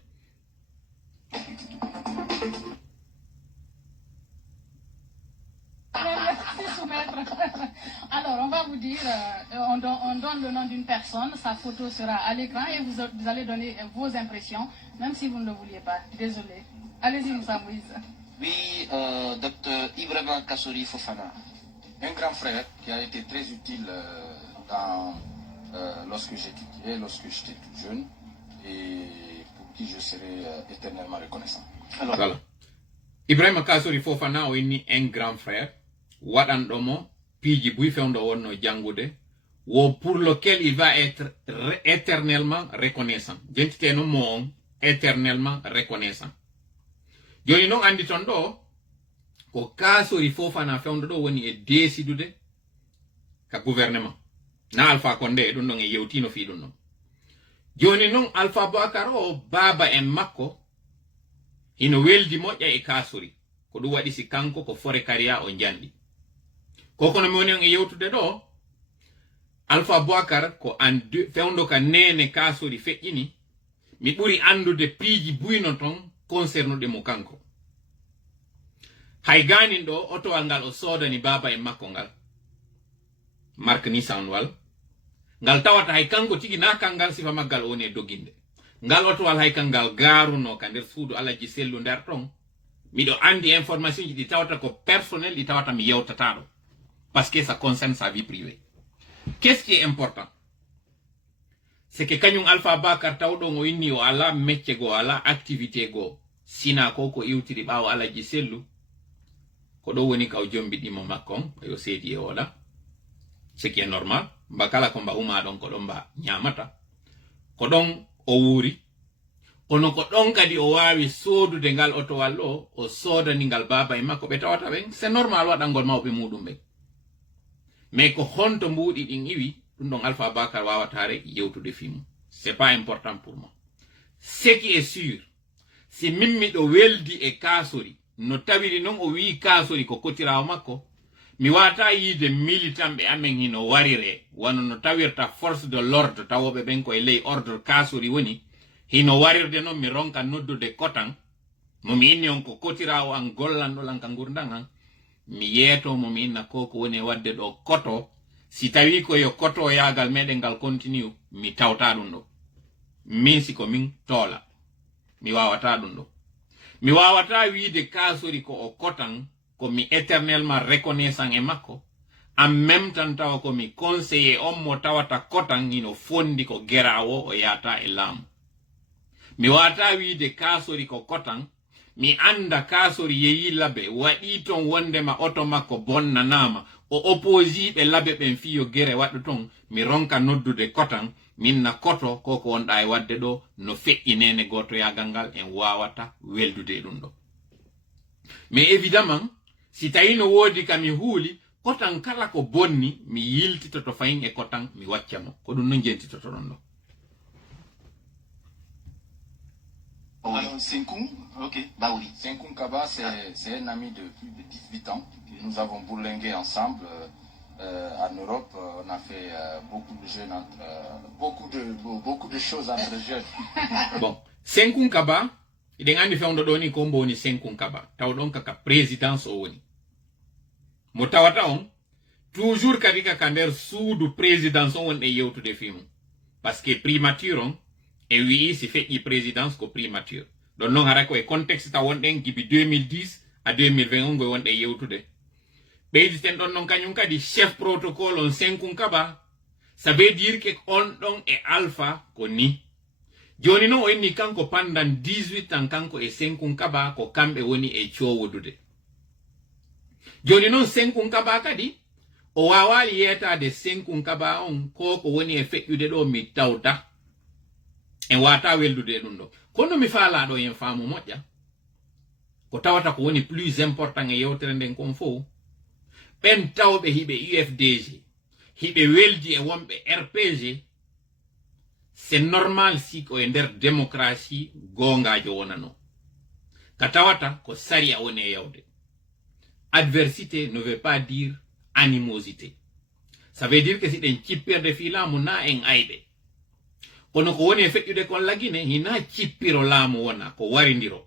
Alors, on va vous dire, on donne le nom d'une personne, sa photo sera à l'écran et vous allez donner vos impressions, même si vous ne le vouliez pas. Désolé. Allez-y, Moussa Moïse. Oui, Dr Ibrahima Kassori Fofana, un grand frère qui a été très utile lorsque j'étudiais, lorsque j'étais tout jeune, et pour qui je serai éternellement reconnaissant. Alors, voilà. Ibrahima Kassori Fofana o inni un grand frère. Waɗanɗo mo piiji buy fewndo wonno jangude wo pour lequel il va être éternellement reconnaissant jentite no mo on éternellement reconnaissant joni noon andi ton ɗo ko Kassori Fofana fewndo ɗo woni e décidude ka gouvernement na Alpha Condé ɗum ɗon e yewtino fi ɗum ɗon joni noon Alpha Bakar o baba en makko hino weldi moƴƴa e Kassori ko ɗum waɗi si kanko ko Fore Karia o jandi koko no mi woni on e yewtude ɗo Alpha Bakar ko an fewndo ka nene Kassori feƴƴini mi ɓuri andude piiji buyno ton concernude mo kanko hay ganin ɗo otowal ngal o sodani baba en makko ngal marque Nissan wal ngal tawata hay kanko tigi na kangal sifa maggal woni e doginde ngal otowal hay kangal garuno ka nder suudu alaji sellu nder ton miɗo andi information ji ɗi tawata ko personnel ɗi tawata mi yewtata ɗo parce que ça concerne sa vie privée. Qu'est-ce qui est important? C'est que kañum Alpha Bakar tawɗon o inni o ala métier go ala activité go sina ko ko iwtiri ɓawo alaji sellu ko ɗo woni ka o jombiɗimo makkon yo seedi e oɗa ce qui est normal mba kala ko mba uma ɗon ko ɗon mba ñamata ko ɗon o wuuri kono ko ɗon kadi o wawi sodude ngal otowal ɗo o sodani ngal baba e makko ɓe tawata ɓen c'est normal waɗangol mawɓe muɗum ɓen mais ko honto mbuuɗi ɗin iwi ɗum ɗon Alpha Bakar wawatare yewtude fimu c'est pas important pour moi ce qui est sûr si min miɗo weldi e Kassori no tawiri noon o wi Kassori ko kotirawo makko mi wata yiide militant ɓe amen hino warire wano no tawirta force de l'ordre tawoɓe ɓen koye ley ordre Kassori woni hino warirde noon mi ronka noddude kotan momi inni on ko kotirawo an gollanɗol an ka gurdan an mi yeeto momi inna koko woni wadde ɗo koto si tawi ko yo koto yagal meɗen ngal continue mi tawta ɗum ɗo min siko min toola mi wawata ɗum ɗo mi wawata wiide Kassori ko o kotan komi éternellement reconnaissant e makko en même temps tawa komi conseiller on mo tawata kotan hino fondi ko gerawo o yata e laamu mi wata wiide Kassori ko kotan mi anda Kassori yeyi labe waɗi ton wondema oto makko bonnanama o opposiɓe labe ɓen fiyo gere waɗɗo ton mi ronka noddude kotan minna koto koko wonɗa e wadde ɗo no feƴƴi nene goto yagal ngal en wawata weldude ɗum ɗo mais évidemment si tawi no woodi kam mi huuli kotan kala ko bonni mi yiltitoto fayin e kotan mi waccamo ko ɗum non jentitoto ɗon ɗo. Alors, Senkoun, ok. Bah oui. Senkoun Kaba, c'est un ami de plus de 18 ans. Nous avons bourlingué ensemble en Europe. On a fait beaucoup de jeunes beaucoup de choses entre jeunes. Bon, Senkoun Kaba, iɗen andi fewndo ɗo ni ko mbo woni Senkoun Kaba taw ɗon kaka présidence o woni mo tawata on toujours kadi kaka nder suudu présidence on wonɗe yewtude fimum parce que primature on e wii si feƴƴi présidence ko primature ɗon noon hara ko e contexte taw wonɗen gibi 2010 à 2020 on goye wonɗe yewtude ɓeyditen ɗon noon kañum kadi chef protocole on Senkoun Kaba ça veut dire que on ɗon e Alpha ko ni joni noon o inni kanko pendant 18 ans kanko e Senkoun Kaba ko kamɓe woni e cowodude joni noon Senkoun Kaba kadi o wawali yetade Senkoun Kaba on ko woni e feƴƴude ɗo mi tawta en wata weldude ɗum ɗo kono mi faala ɗo yen faamu moƴƴa ko tawata ko woni plus important e yewtere nden kon fof ɓen tawɓe hiɓe UFDG hiɓe weldi e wonɓe RPG c'est normal si ko e nder démocratie gongajo wonano ka tawata ko sari a woni e yawde adversité ne veut pas dire animosité ça veut dire que si ɗen cippirde fi laamu na en ayɓe kono ko woni e feƴƴude kon lagine hina cippiro laamu wona ko warindiro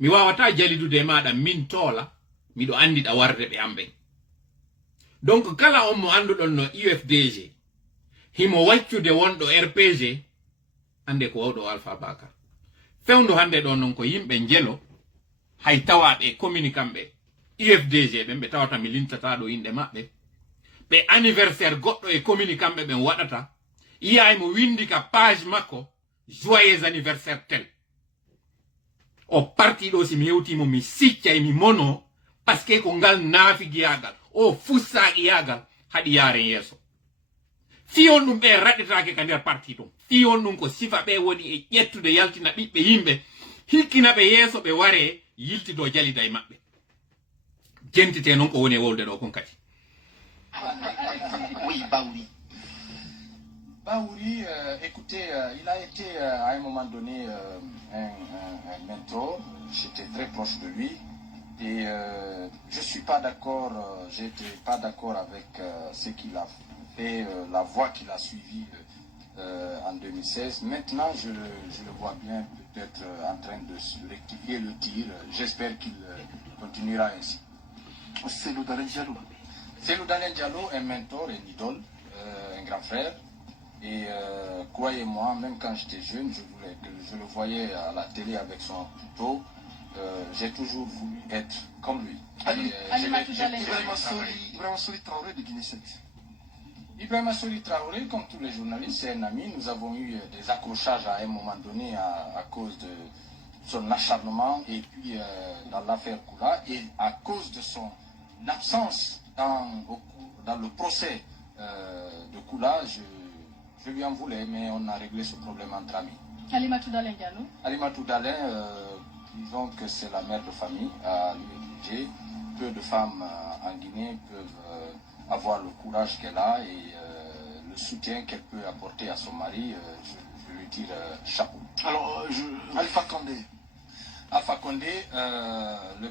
mi wawata jalidude e maɗa min toola miɗo andiɗa warde ɓe amɓen donc kala on mo anduɗon no UFDG himo waccude wonɗo RPG ande ko wawɗo Alpha Bakar fewndu hande ɗo non ko yimɓe jelo hay tawaɓe communicant ɓe UFDG ɓen ɓe tawata mi lintata ɗo inde maɓɓe ɓe anniversaire goɗɗo e communicant ɓe ɓen waɗata yiyay mo windi ka page makko joyeux anniversaire tel o parti ɗo si mi yewtimo mi siccay mi mono parce que ko ngal naafi giyagal o fussa giyagal haɗi yaren yeeso fiyon ɗum ɓe raɗetake ka nder parti ɗum fiyon ɗum ko sifa ɓe woni e ƴettude yaltina ɓiɓɓe yimɓe hikkina ɓe yeeso ɓe ware yiltido jalida e maɓɓe jentite noon ko woni e wolde ɗo kon kadi Oui, Baouri. Baouri, écoutez, il a été à un moment donné un mentor. J'étais très proche de lui. Et je ne suis pas d'accord, j'étais pas d'accord avec ce qu'il a fait, la voie qu'il a suivie en 2016. Maintenant, je le vois bien peut-être en train de rectifier le tir. J'espère qu'il continuera ainsi. C'est le Dalen Diallo. C'est le Dalen Diallo, un mentor, un idole, un grand frère. Et croyez-moi, même quand j'étais jeune, je le voyais à la télé avec son tuto. J'ai toujours voulu être comme lui. Ibrahima Soli Traoré de Guinée-Sec. Ibrahima Soli Traoré, comme tous les journalistes, c'est un ami. Nous avons eu des accrochages à un moment donné à cause de son acharnement et puis dans l'affaire Koula et à cause de son absence dans le procès de Koula, je lui en voulais, mais on a réglé ce problème entre amis. Alimatou Dalen Diallo. Alimatou Dalen, disons que c'est la mère de famille à l'UFDG. Peu de femmes en Guinée peuvent avoir le courage qu'elle a et le soutien qu'elle peut apporter à son mari. Je lui tire chapeau. Alors, Alpha Condé. Alpha Condé, le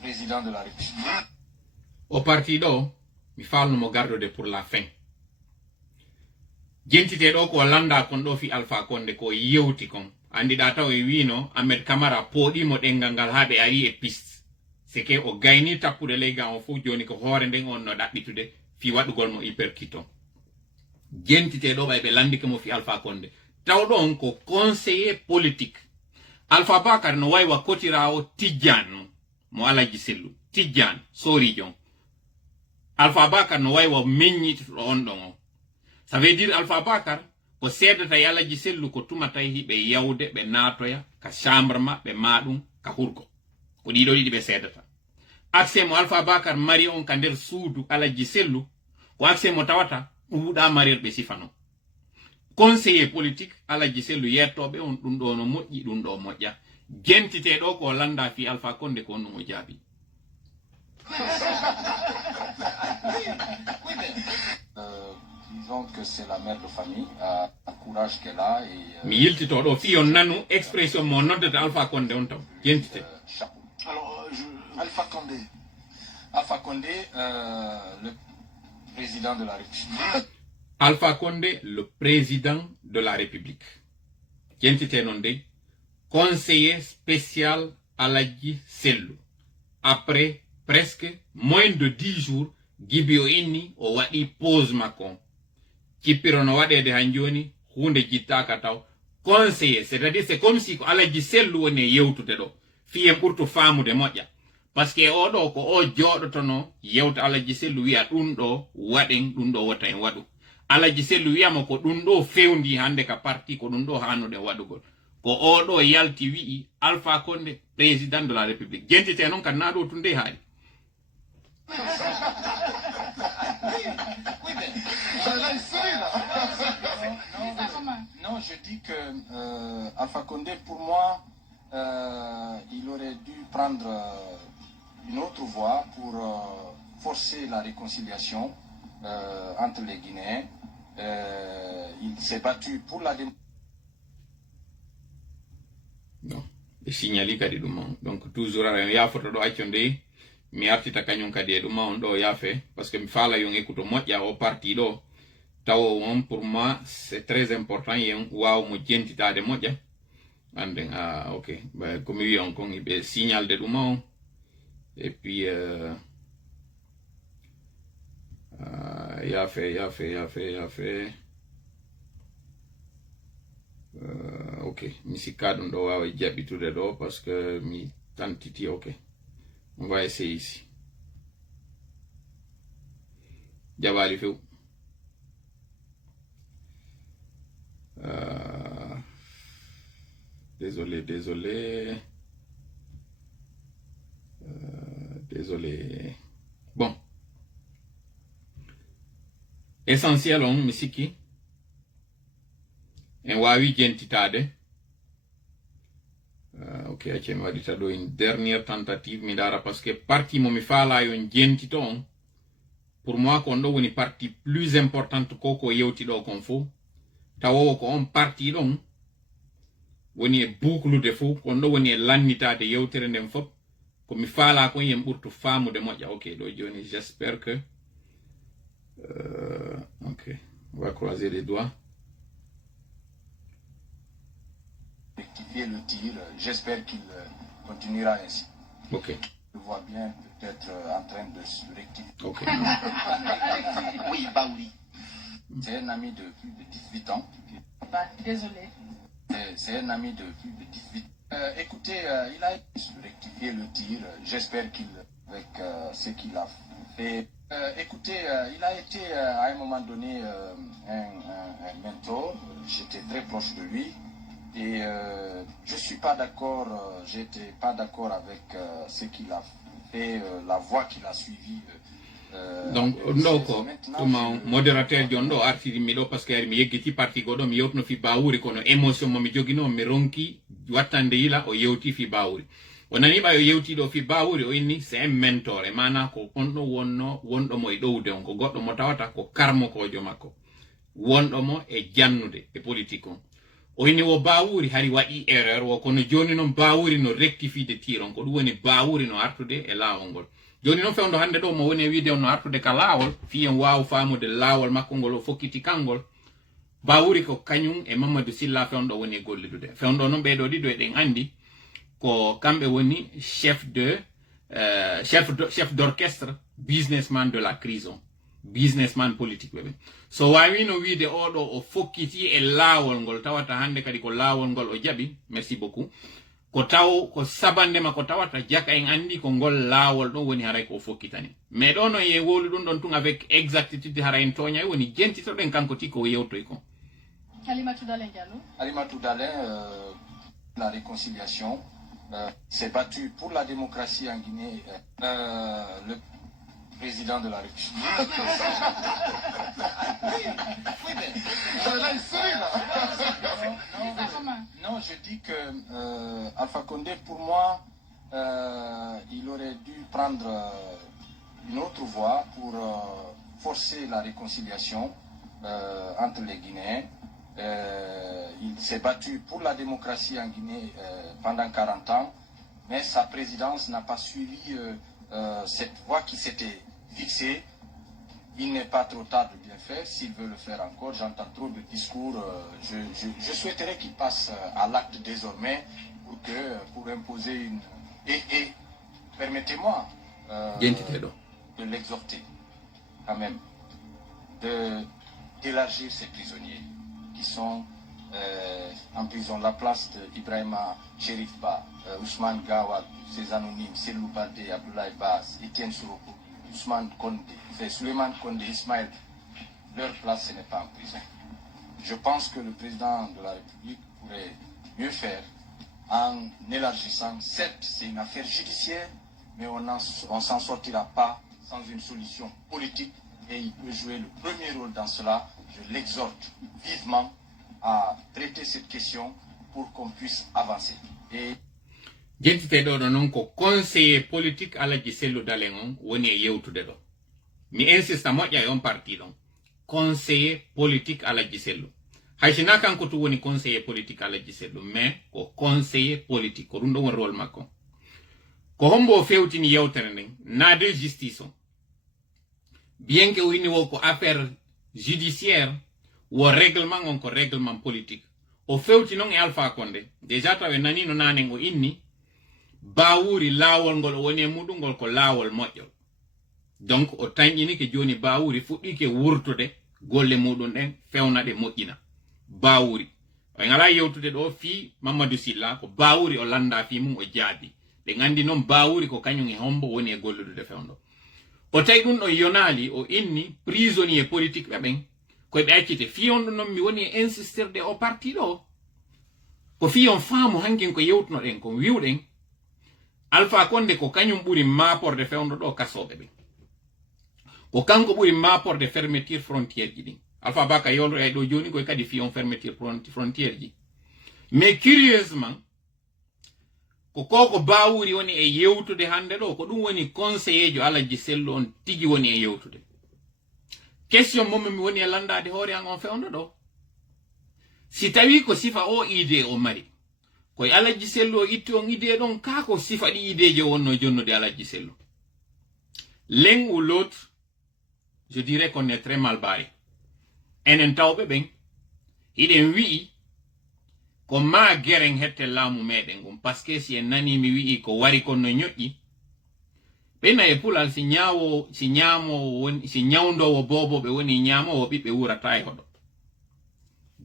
président de la République. Au parti ɗo mi falnumo gardude pour la fin jentite ɗo ko landa kon ɗo fi Alpha Condé ko yewti kon andiɗa taw e wino Ahmed Camara poɗimo ɗengal ngal ha ɓe ari e piste c'est que o gayni tappude leygan o fof joni ko hoore nden on no ɗaɓɓitude fi waɗugol mo hyperkiton jentite ɗo ɓay ɓe landike mo fi Alpha Condé taw ɗon ko conseiller politique Alpha Bakar no waywa kotirawo Tidjane mo Alaji Sellu Tidjane sorijon Alpha Bakar no waywa meññitiɗo on ɗon o ça veut dire Alpha Bakar ko seedata e Alaji Sellu ko tumata hiɓe yawde ɓe naatoya ka chambre maɓɓe maɗum ka hurgo ko ɗiɗo ɗiɗi ɓe seedata accès mo Alpha Bakar mari on ka nder suudu Alaji Sellu ko accès mo tawata ɗuuɗa marirɓe sifano conseiller politique Alaji Sellu yettoɓe on ɗum ɗo no moƴƴi ɗum ɗo moƴƴa jentite ɗo ko landa fi Alpha Condé ko on ɗum o jaabi disons que c'est la mère de famille, le courage qu'elle a et... mi yiltito ɗo fiyon nanu expression mo noddata Alpha Condé on taw jentite. Alors, Alpha Condé. Alpha Condé, le président de la République. Alpha Condé, le président de la République. Jentite non de conseiller spécial Alaji Sellu. Après presque moins de 10 jours, Gibio inni o waɗi pause makon. Kippiro no waɗede hanjoni hunde jittaka taw conseiller, c'est-à-dire c'est comme si ko Alaji Sellu woni yewtude ɗo fiyen ɓurtu famude moƴƴa parce que oɗo ko o joɗotono yewta Alaji Sellu wiya ɗum ɗo waɗen ɗum ɗo wota en waɗu Alaji Sellu wiyama ko ɗum ɗo fewndi hande ka parti ko ɗum ɗo hannude waɗugol ko oɗo yalti wi'i Alpha Condé président de la République jentite noon kan na ɗo tunde haali Non, je dis que Alpha Condé, pour moi, il aurait dû prendre une autre voie pour forcer la réconciliation entre les Guinéens. Il s'est battu pour la démocratie. Non, e signali kadi ɗum on donc toujours aɗa yafoto ɗo acconde mi artita kañum kadi e ɗum on ɗo yaafe par ce que mi faala yon ekkuto moƴƴa o parti ɗo tawo on pour moi c'est très important yen waw mo jentitade moƴƴa anden ok komi wi on kon ɓe signalde ɗum on et puis yaafe ok mi sikka ɗum ɗo wawa jaɓitude ɗo parce que mi tantiti. Ok, on va essayer ici. jaɓali few désolé bon essentiel on mi sikki en wawi jentitade. Ok, acce mi waɗita ɗo une dernière tentative mi dara parce que parti mo mi faala yon jentito on pour moi kon ɗo woni parti plus importante ko yewti ɗo kon fo tawowo ko on parti ɗon woni e bouclude fo kon ɗo woni e lannitade yewtere nden fop ko mi faala kon yen ɓurtu faamude moƴƴa. Ok, ɗo joni j'espère que ok, on va croiser les doigts. Rectifier le tir, j'espère qu'il continuera ainsi. Ok. Je vois bien peut-être en train de se rectifier. Ok. Oui, bah oui. C'est un ami de plus de 18 ans. Désolé. C'est un ami de plus de 18 ans. Écoutez, il a rectifié le tir, j'espère qu'il, avec ce qu'il a fait. Écoutez, il a été à un moment donné un mentor, j'étais très proche de lui. Et je suis pas d'accord, j'étais pas d'accord avec ce qu'il a fait, la voie qu'il a suivie. Donc ɗo ko ɗum modérateur jon ɗo artirimi ɗo par ce que ari mi yeggiti parti goɗo mi yewtuno fi bawuri kono émotion momi jogino mi ronki wattande yila o yewti fi bawuri o nani ɓa o yewti ɗo fi bawuri o inni c'est un mentor e mana ko on ɗo wonɗo mo e ɗowde on ko goɗɗo mo tawata ko karmokojo makko wonɗo mo e jannude e politique on o inni wo bawuri hari waɗi erreur wo kono joni noon bawuri no rectifide tiron ko ɗum woni bawuri no artude e laawol ngol joni noon fewndo hande ɗo mo woni e wiide on no artude ka laawol fiyen waw famude laawol makko ngol o fokkiti kangol bawuri ko kañum e Mamadou Silla fewndo woni e gollidude fewndo noon ɓeɗo ɗiɗo eɗen andi ko kamɓe woni chef d'orchestre businessman de la crise on businessman politique ɓeɓe so wawino wiide oɗo o fokkiti e laawol ngol tawata hande kadi ko laawol ngol o jaɓi merci beaucoup ko taw ko sabandema ko tawata jaka en andi ko ngol laawol ɗon woni haray ko fokkitani mais ɗo no ye wolu ɗum ɗon tun avec exactitude hara en toñay woni jentitoɗen kanko ti ko yewtoy ko. Alimatou Dalin Diallo. Alimatou Dalin, la réconciliation, s'est battu pour la démocratie en Guinée. Le président de la République. Oui, mais... Non, je dis que Alpha Condé, pour moi, il aurait dû prendre une autre voie pour forcer la réconciliation entre les Guinéens. Il s'est battu pour la démocratie en Guinée pendant 40 ans, mais sa présidence n'a pas suivi cette voie qui s'était fixée. Il n'est pas trop tard de bien faire. S'il veut le faire encore, j'entends trop de discours. Je souhaiterais qu'il passe à l'acte désormais pour imposer une... Et permettez-moi de l'exhorter quand même, d'élargir ces prisonniers qui sont en prison. La place d'Ibrahima Cherifba, Ousmane Gawad, ces anonymes, Selou Baldé, Abdoulaye Baz, Etienne Souropo, Ousmane Kondé, Souleymane Kondé, Ismaël, leur place ce n'est pas en prison. Je pense que le président de la République pourrait mieux faire en élargissant. Certes, c'est une affaire judiciaire, mais on s'en sortira pas sans une solution politique et il peut jouer le premier rôle dans cela. Je l'exhorte vivement à traiter cette question pour qu'on puisse avancer. Et jentite ɗo non ko conseiller politique Alaji Sello Dalen on woni e yewtude ɗo. Mi insista moƴƴa e on parti ɗon. Conseiller politique Alaji Sello. Haysina kanko to woni conseiller politique Alaji Sello, mais ko conseiller politique ko ɗum ɗon woni rôle makko. Ko hombo fewtini yewtere nden na de justice on. Bien que wini wo ko affaire judiciaire wo règlement on ko règlement politique. O fewti non e Alpha Condé. Déjà tawe nani no nanen o inni bawuri lawol ngol woni e muɗum ngol ko lawol moƴƴol. Donc o tañƴini ke joni bawuri fuɗɗi ke wurtude golle muɗum ɗen fewnade moƴƴina. Bawuri. O ngala yewtude ɗo fi Mamadou Silla ko bawuri o landa fi mum o jaabi. Ɓe gandi noon bawuri ko kañum e hombo woni e gollude fewndo. O tawi ɗum ɗon yonali o inni prisonnier politique ɓe ɓen koye ɓe accite fi on ɗum noon mi woni e insistirde o parti ɗo. Ko fi on faamu hankin ko yewtunoɗen ko wiwɗen Alpha Condé ko kañum ɓuri maporde fewndo ɗo kasoɓe ɓen. Ko kanko ɓuri maporde fermeture frontière ji ɗin. Alpha Baka yolro e ɗo joni koye kadi fi on fermeture frontière ji. Mais curieusement ko koko bawuri woni e yewtude hande ɗo ko ɗum woni conseiller jo Alaji Sello on tigi woni e yewtude. Question momi mi woni e landade hoore an on fewndo ɗo. Si tawi ko sifa o idée o mari koye Alaji Sello o itti on idée ɗon ka ko sifa ɗi idée je wonno jonnude Alaji Sello. L'un ou l'autre, je dirais qu'on est très mal barré. Enen tawɓe ɓen iɗen wi'i ko ma geren hette laamu meɗen gum parce que si en nani mi wi'i ko wari kon no ñoƴƴi ɓena e pulal si ñawdowo boboɓe woni ñamowo ɓiɓɓe wurata e hoɗo.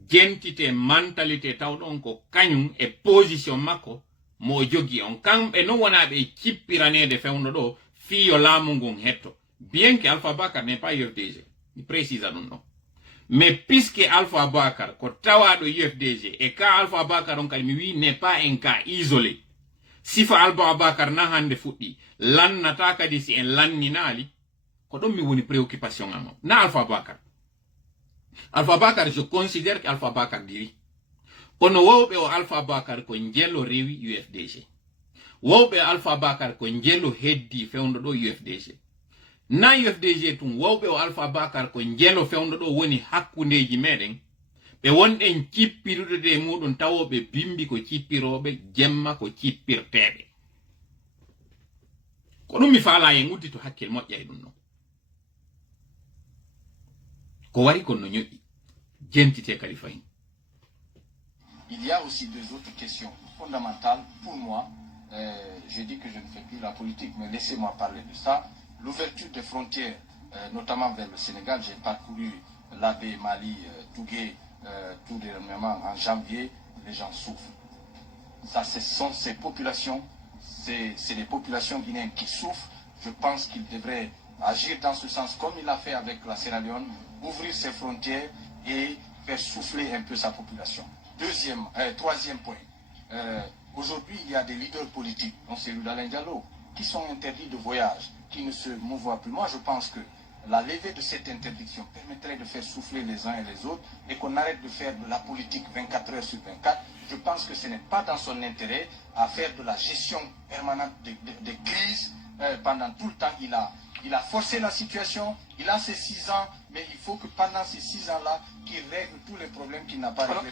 Jentite mentalité tawɗon ko kañum e position makko mo jogi on kamɓe non wona ɓe cippiranede fewno ɗo fiyo laamu ngun hetto. Bien que Alpha Bakar n'est pas UFDG, mi précisa ɗum ɗon. Mais puisque Alpha Bakar ko tawaɗo UFDG et ka Alpha Bakar on kadi mi wi n'est pas un cas isolé. Sifa Alpha Bakar na hande fuɗɗi lannata kadi si en lanninali ko ɗon mi woni préoccupation am na Alpha Bakar. Alpha Bakar je considère que Alpha Bakar diri. Kono wowɓe o Alpha Bakar ko jello rewi UFDG. Wowɓe Alpha Bakar ko jello heddi fewndo ɗo UFDG. Na UFDG tun wawɓe o Alpha Bakar ko jelo fewndo ɗo woni hakkundeji meɗen ɓe wonɗen cippirude de muɗum tawoɓe bimbi ko cippiroɓe jemma ko cippirteɓe ko ɗum mi faala en uddi to hakkil moƴƴa e ɗum ɗon ko wari kon no ñoƴƴi jentite kadi fayin. Il y a aussi deux autres questions fondamentales pour moi. Je dis que je ne fais plus la politique, mais laissez-moi parler de ça. L'ouverture des frontières, notamment vers le Sénégal, j'ai parcouru l'Abbé, Mali, Tougué, tout dernièrement en janvier, les gens souffrent. Ça, ce sont ces populations, c'est les populations guinéennes qui souffrent. Je pense qu'il devrait agir dans ce sens, comme il l'a fait avec la Sierra Leone, ouvrir ses frontières et faire souffler un peu sa population. Troisième point, aujourd'hui il y a des leaders politiques, dont celui d'Alain Diallo, qui sont interdits de voyage, qui ne se mouvoient plus. Moi, je pense que la levée de cette interdiction permettrait de faire souffler les uns et les autres et qu'on arrête de faire de la politique 24 heures sur 24. Je pense que ce n'est pas dans son intérêt à faire de la gestion permanente de crise. Pendant tout le temps, il a forcé la situation, il a ses 6 ans, mais il faut que pendant ces 6 ans-là, qu'il règle tous les problèmes qu'il n'a pas réglés.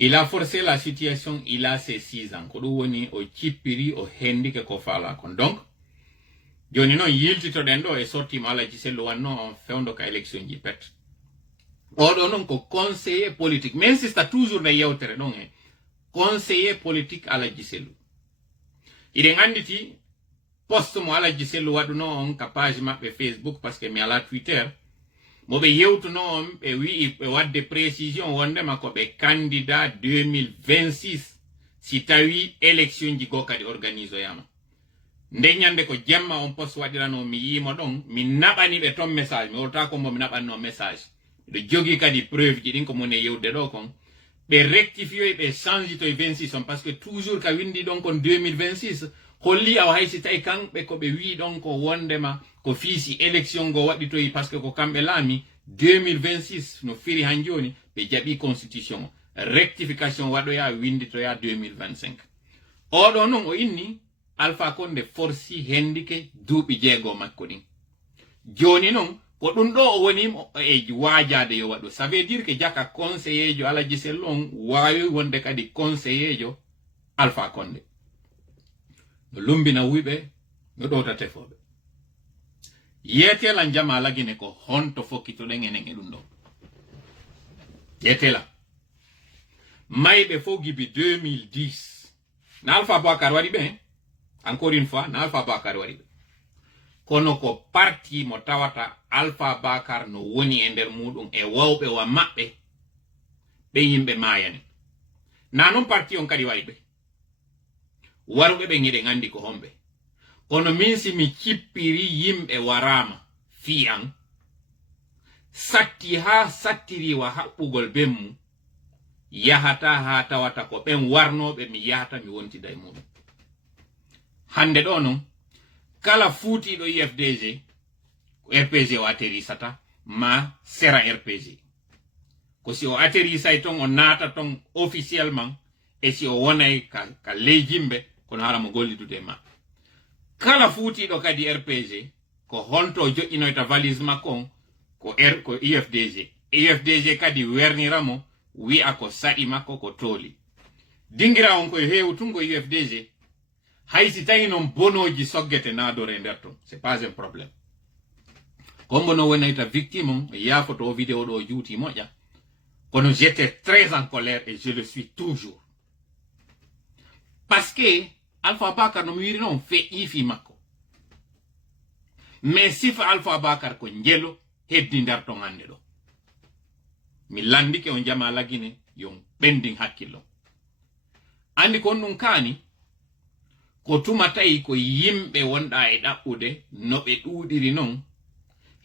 Il a forcé la situation, il a ses 6 ans. Ko ɗum woni o cippiri o hendike ko faala kon. Donc, joni noon yiltitoɗen ɗo e sortima Alaji Sello wanno on fewndo ka élection ji pet. Oɗo noon ko conseiller politique. Mais insista toujours nde yewtere ɗon e conseiller politique Alaji Sello. Iɗen anditi poste mo Alaji Sello waɗuno on ka page maɓɓe Facebook parce que mi ala Twitter. Moɓe yewtuno on ɓe wi'i ɓe wadde précision wondema ko ɓe candidat 2026 si tawi élection ji go kadi organisoyama. Nde ñande ko jemma on poste waɗirano mi yimo ɗon mi naɓani ɓe ton message mi wolta ko mo mi naɓanno message ɓe jogi kadi preuve ji ɗin ko mone yewde ɗo kon ɓe rectifioy ɓe change to 26 on parce que toujours ka windi ɗon kon 2026 holli aw haysi tawi kamɓe ko ɓe wi ɗon ko wondema ko fiisi élection go waɗitoyi parce que ko kamɓe laami 2026 no firi han joni ɓe jaɓi constitution o rectification waɗoya winditoya 2025 oɗo non o inni Alpha Condé forsi hendike duuɓi 6 makko ɗin joni non ko ɗum ɗo o woni e waajade yo waɗo ça veut dire que jaka conseiller jo Alaji Sello on wawi wonde kadi conseiller jo Alpha Condé no lumbina wuyɓe no ɗowta tefoɓe yetela jama lagine ko honto fokkitoɗen enen e ɗum ɗo yetela mayɓe fo gibi 2010 na Alpha Bakar waɗi ɓe encore une fois na Alpha Bakar waɗi ɓe kono ko parti mo tawata Alpha Bakar no woni e nder muɗum e wawɓe wa maɓɓe ɓe yimɓe mayani na non parti on kadi waɗi ɓe waruɓe ɓe giɗen andi ko homɓe kono min si mi cippiri yimɓe warama fi an satti ha sattiriwa haɓɓugol bemmu yahata ha tawata ko ɓen warnoɓe mi yahata mi wontida e muɗum hande ɗo non kala fuutiɗo IFDG RPG o atterrisata ma sera RPG ko si o atterrisay ton o naata ton officiellement e si o wonay ka leyjimɓe kono hara mo gollidude ma kala fuutiɗo kadi RPG ko honto joƴƴinoyta valise makko on ko IFDG IFDG kadi werniramo wi'a ko saɗi makko ko tooli dingira on koye heewu tungo IFDG haysi tawi non bonoji soggete naadore nder ton c'est pas un problème kombo no wonayta victime on yaafoto o vidéo ɗo juuti moƴƴa kono j'étais très en colère et je le suis toujours parce que Alpha Bakar no mi wiri noon feƴƴi fi makko mais sifa Alpha Bakar ko njelo heddi nder ton hande ɗo mi landike on jama lagine yon ɓendin hakkillo andi kon ɗum kaani ko tuma tawi ko yimɓe wonɗa e ɗaɓɓude no ɓe ɗuuɗiri non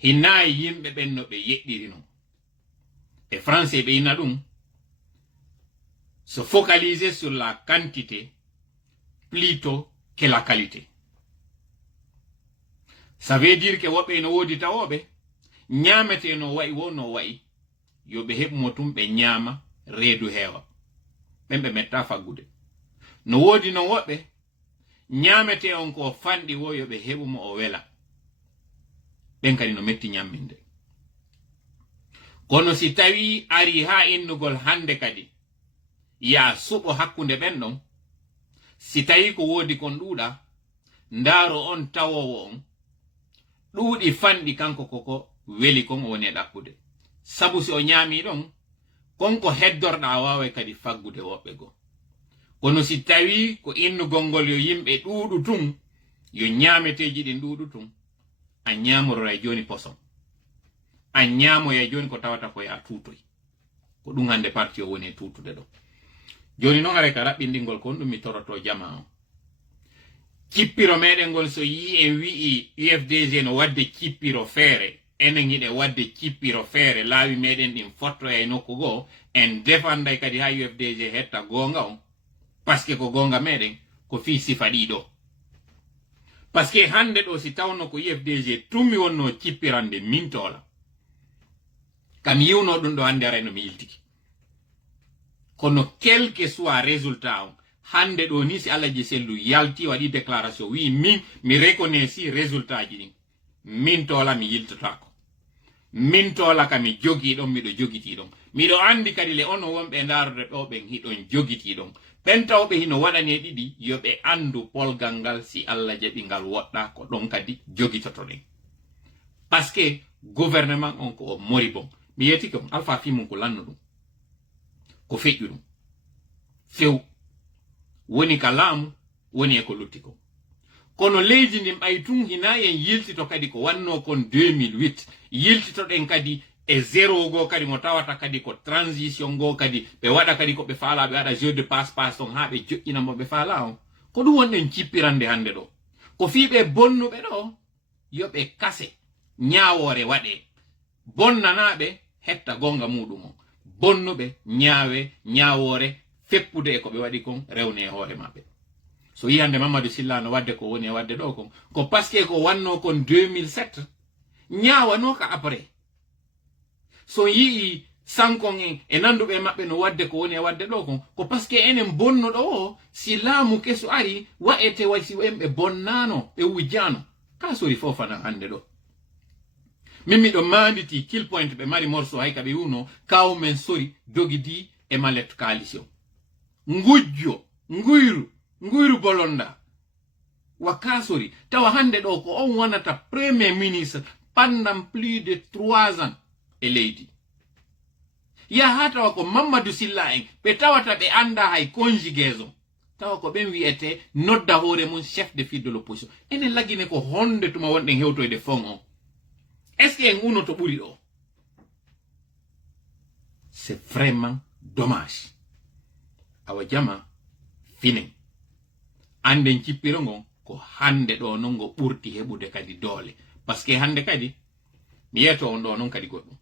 hinayi yimɓe ɓen no ɓe yeɗɗiri non e français ɓe ina ɗum se focaliser sur la quantité plutôt que la qualité ça veut dire que woɓɓe no woodi tawoɓe ñaamete no wayi wo no wayi yo ɓe heɓmo tum ɓe ñaama reedu heewa ɓen ɓe metta faggude no woodi no woɓɓe ñaamete on ko fanɗi wo yo ɓe heɓumo o wela ɓen kadi no metti ñamminde kono si tawi ari ha innugol hande kadi ya suɓo hakkunde ɓen ɗon si tawi ko woodi kon ɗuuɗa ndaaro on tawowo on ɗuuɗi fanɗi kanko koko weli kon o woni e ɗaɓɓude sabu si o ñaami ɗon konko heddorɗa wawa kadi faggude woɓɓe goo kono si tawi ko innugol ngol yo yimɓe ɗuuɗu tun yo ñaameteji ɗin ɗuuɗu tun a ñamorora joni poson a ñamoya joni ko tawata ko ya tutoy ko ɗum hande parti o woni e tutude ɗo joni noon are ka raɓɓindingol kon ɗum mi toroto jama o cippiro meɗen ngol so yi en wi'i UFDG no wadde cippiro feere enen yiɗe wadde cippiro feere laawi meɗen ɗin fottoya e nokku goo en defanday kadi ha UFDG hetta gonga on par ce que ko gonga meɗen ko fi sifa ɗiɗo par ce que hande ɗo si tawno ko UFDG tummi wonno cippirande mintola kam yiwno ɗum ɗo hande arayno mi yiltiki kono quel que soit résultat on hande ɗo ni si Alaji Sellu yalti waɗi déclaration wi min mi reconnaissy résultat ji ɗin mintola mi yiltotako mintola ka mi jogi ɗon miɗo jogiti ɗon miɗo andi kadi le ono wonɓe ndarude ɗo ɓen hiɗon jogiti ɗon ɓen tawɓe hino waɗane ɗiɗi yoɓe andu polgal ngal si Allah jaɓi ngal woɗɗa ko ɗon kadi jogitoto ɗen par ce que gouvernement on ko o mori bon mi yeti ko Alpha fimum ko lanno ɗum ko feƴƴu ɗum few woni ka laamu woni e ko lutti ko kono leydi ndin ɓay tun hina en yiltito kadi ko wanno kon 2008 yiltitoɗen kadi e zéro go kadi mo tawata kadi ko transition go kadi ɓe waɗa kadi ko ɓe faala ɓe waɗa jeu de passe passe on ha ɓe joƴƴinamo ɓe faala on ko ɗum wonɗen cippirande hande ɗo ko fiɓe bonnuɓe ɗo yoɓe kase ñawore waɗe bonnanaɓe hetta gonga muɗum o bonnuɓe ñaawe ñawore feppude e ko ɓe waɗi kon rewne e hoore maɓɓe so yi hande Mamadou Sylla no wadde ko woni e wadde ɗo kon ko par ce que ko wanno kon 2007 ñawano ka après so yii sankon en e nanduɓe maɓɓe no wadde ko woni e wadde ɗo kon ko par ce que enen bonnuɗo o si laamu keso ari wa'ete way si en ɓe bonnano ɓe wujjano ka sori fofana hande ɗo min miɗo manditi kill point ɓe mari morceau hay ka ɓe wiwno kaw men sori dogidi e malet coalition ngujjo nguyru bolonda wa kasori tawa hande ɗo ko on wonata premier ministre pendant plus de 3 ans e leydi ya ha tawa ko Mamadou Silla en ɓe tawata ɓe anda hay conjugaison tawa ko ɓen wiyete nodda hoore mum chef de file de l'opposition enen laggine ko honde tuma wonɗen hewtoyde fon on est ce que en uno to ɓuri ɗo c'est vraiment dommage awa jama finen anden cippiro ngon ko hande ɗo non ngo ɓurti heɓude kadi doole par ce que hande kadi mi yeto on ɗo non kadi goɗɗum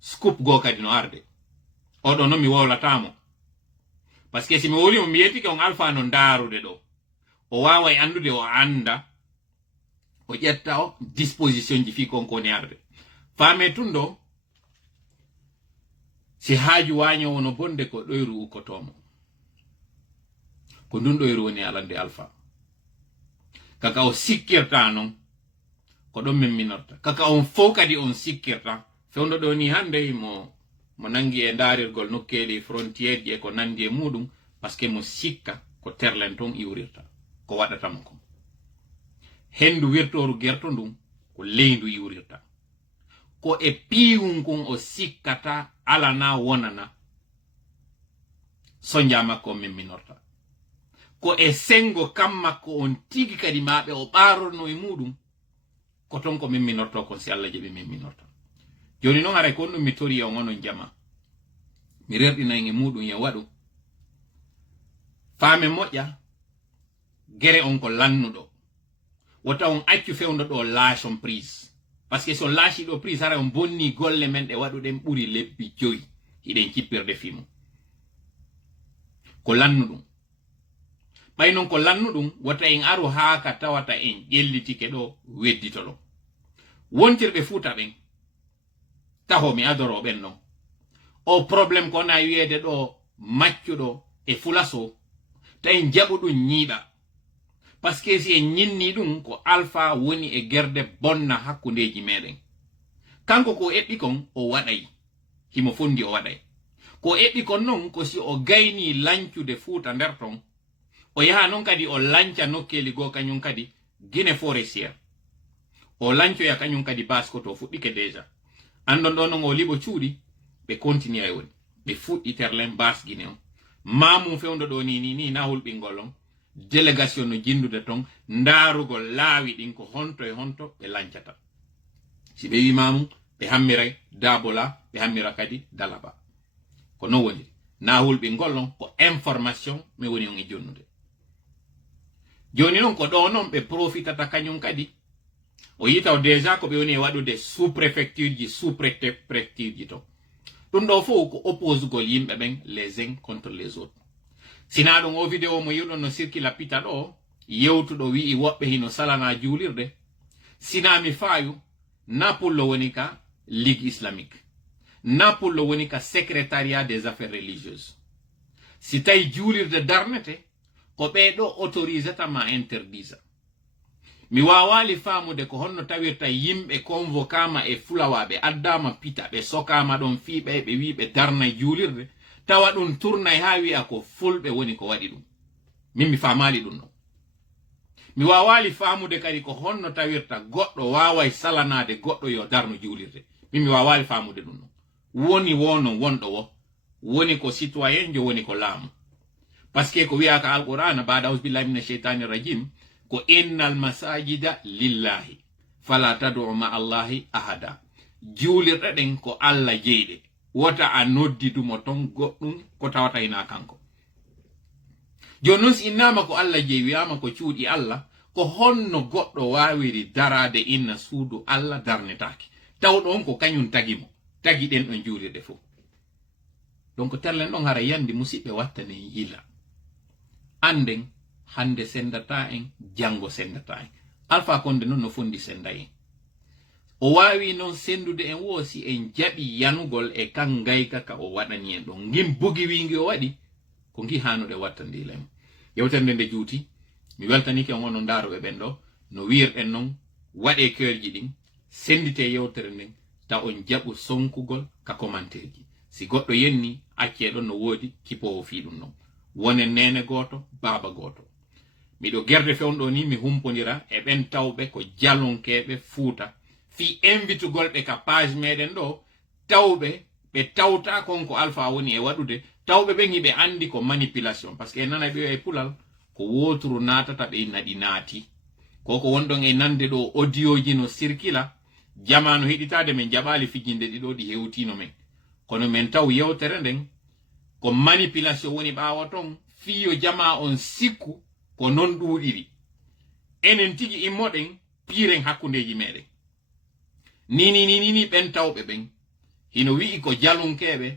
scoop go kadi no arde oɗo non mi wowlatamo par ce que si mi wolimo mi yetike on alpha no daarude ɗo o wawa e andude o anda o ƴetta o disposition ji fi konko woni arde faame tundo si haaju wañowo no bonde ko ɗoyru ukkotomo ko ndun ɗoyru woni alande alpha kaka o sikkirta non ko ɗon min minorta kaka on fof kadi on sikkirta fewndo ɗo ni hande mo nangi e daarirgol nokkeli frontiére ji e ko nandi e muɗum par ce que mo sikka ko terlen ton iwrirta ko waɗatamo ko hendu wirtoru gerto ndum ko leydu iwrirta ko e piiwum kon o sikkata alana wonana sonja makko min minorta ko e sengo kam makko on tigi kadi maɓe o ɓarono e muɗum ko ton ko min minorto kon si Allah jaɓi min minorta joni noon aray kon ɗum mi tori on onon jama mi rerɗinayi e muɗum ye waɗu faame moƴƴa gere on ko lannuɗo wota on accu fewndo ɗo laashon prise par ce que so laashi ɗo prise hara on bonni golle men ɗe waɗuɗen ɓuri lebbi 5 hiɗen cippirde fimo ko lannuɗum ɓay noon ko lannuɗum wota en aru haaka tawata en ƴellitike ɗo weddito ɗo wontirɓe fuuta ɓen taho mi adoro ɓen non o probléme ko na wiyede ɗo maccuɗo e fulaso ta en jaɓu ɗum ñiiɗa par ce que si en ñinni ɗum ko alpha woni e gerde bonna hakkundeji meɗen kanko ko eɓɓi kon o waɗay himo fondi o waɗay ko eɓɓi kon non ko si o gayni lancude fuuta nder ton o yaha non kadi o lanca nokkeli goo kañum kadi Guinée forestière o lancoya kañum kadi basko to fuɗɗike déjà andon ɗo non o liɓo cuuɗi ɓe continue e woni ɓe fuɗɗi terlen bas Guinée on mamum fewndo ɗo ni na hulɓingol on délégation no jindude ton ndaarugol laawi ɗin ko honto e honto ɓe lancata si ɓe wi mamum ɓe hammiray dabola ɓe hammira kadi dalaba ko non woni na hulɓingol on ko information mi woni on e jonnude joni noon ko ɗo noon ɓe profitata kañum kadi o yitaw déjà ko ɓe woni e waɗude sous préfecture ji sous préfecture ji to ɗum ɗo fof ko opposugol yimɓe ɓen les uns contre les autres sina ɗum o vidéo mo yiwɗon no circula pita ɗo yewtuɗo wi'i woɓɓe hino salana juulirde sina mi faayu napullo woni ka ligue islamique napullo woni ka secrétariat des affaires religieuses si tawi juulirde darnete ko ɓeɗo autorisé tama interdisa mi wawali famude ko honno tawirta yimɓe convocama e fulawaɓe addama pita ɓe sokama ɗon fiiɓe ɓe wiɓe darnay juulirde tawa ɗum tournay ha wi'a ko fulɓe woni ko waɗi ɗum min mi famali ɗum ɗon mi wawali famude kadi ko honno tawirta goɗɗo waway salanade goɗɗo yo darno juulirde min mi wawali famude ɗum ɗon woni wono wonɗo wo woni ko citoyen jo woni ko laamu par ce que ko wiyaka alqur'ana baada ausbillahi mina cheitani rajim ko innal masajida lillahi fala tad'u ma allahi ahada juulirɗe ɗen ko Allah jeyɗe wota a noddidumo ton goɗɗum ko tawata ina kanko joni noon si innama ko Allah jeyi wiyama ko cuuɗi Allah ko honno goɗɗo wawiri darade inna suudu Allah darnetake tawɗo on ko kañum tagimo tagi ɗen ɗon juulirɗe fof donc terlen ɗon hara yandi musidɓe wattane yila anden hande sendata en jango sendata en alpha konde noon no fondi senda en o wawi non sendude en wosi en jaɓi yanugol e kan gayka ka o waɗani en ɗon ngin bugi wingi o waɗi ko ngi hanude wattandilem yewtande nde juuti mi weltanike on no ndaroɓe ɓen ɗo no wirɗen non waɗe keerji ɗin sendite yewtere nden ta on jaɓu sonkugol ka commentaire si goɗɗo yenni acce ɗon no woodi kipowo fi ɗum non wonen nene goto baba goto miɗo gerde fewɗo ni mi humpodira e ɓen tawɓe ko jalonkeɓe fuuta fi invitugol ɓe ka page meɗen ɗo tawɓe ɓe tawta konko alpha woni e waɗude tawɓe ɓen hiɓe andi ko manipulation par ce que nana ɓe e pulal ko woturu natata ɓe naɗi naati koko wonɗon e nande ɗo audioji no circula jamanu heɗitade men jaɓali fijinde ɗiɗo ɗi hewtino men kono men taw yewtere nden ko manipulation woni ɓawa ton fiyo jama on sikku ko non ɗuuɗiri enen tigi immoɗen piiren hakkundeji meɗen ni ɓen tawɓe ɓen hino wi'i ko jalunkeɓe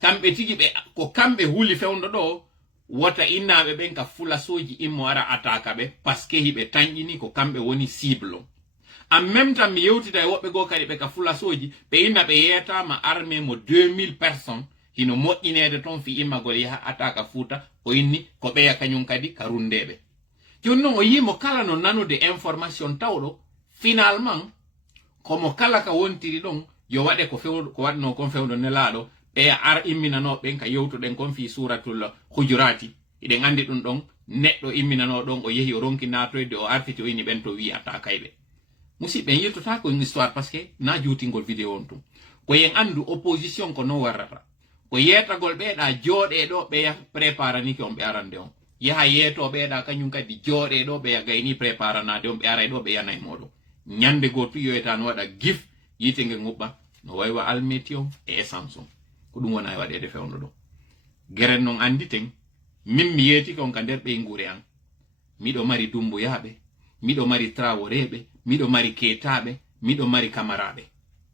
kamɓe tigi ɓe ko kamɓe huli fewndo ɗo wota innaɓe ɓen ka fulasoji immo ara ataka ɓe par ce que hiɓe tañƴini ko kamɓe woni cible en même temps mi yewtida e woɓɓe goo kadi ɓe ka fulasoji ɓe inna ɓe yeetama armé mo 2000 personnes hino moƴƴinede toon fi immagol yaha ataka fuuta o inni ko ɓeya kañum kadi ka rundeɓe joni noon o yimo kala no nanude information tawɗo finalement komo kala ka wontiri ɗon yo waɗe ko waɗno kon fewɗo nelaɗo ɓe ar imminano ɓen ka yewtuɗen kon fi suratul hujurati iɗen andi ɗum ɗon neɗɗo imminano ɗon o yehi o ronki natoyde o artiti o ini ɓen to wi atakayɓe musidɓe yettota ko histoire par ce que na juutingol vidéo on tum ko yen andu opposition ko non warrata ko yeetagol ɓeeɗa jooɗe ɗo ɓe préparaniki on ɓe arande on yaha yeeto ɓeeɗa kañum kadi jooɗe ɗo ɓe gayni préparanade on ɓe aray ɗo ɓe yana e moɗon ñande goo tuyoyta no waɗa gif yite nge nguɓɓa no waywa almétion e essence on ko ɗum wona e waɗede fewndo ɗo geren noon anditen min mi yeetike on ka nder ɓey nguure an miɗo mari dumboyaɓe miɗo mari traworeɓe miɗo mari ketaɓe miɗo mari camaraɓe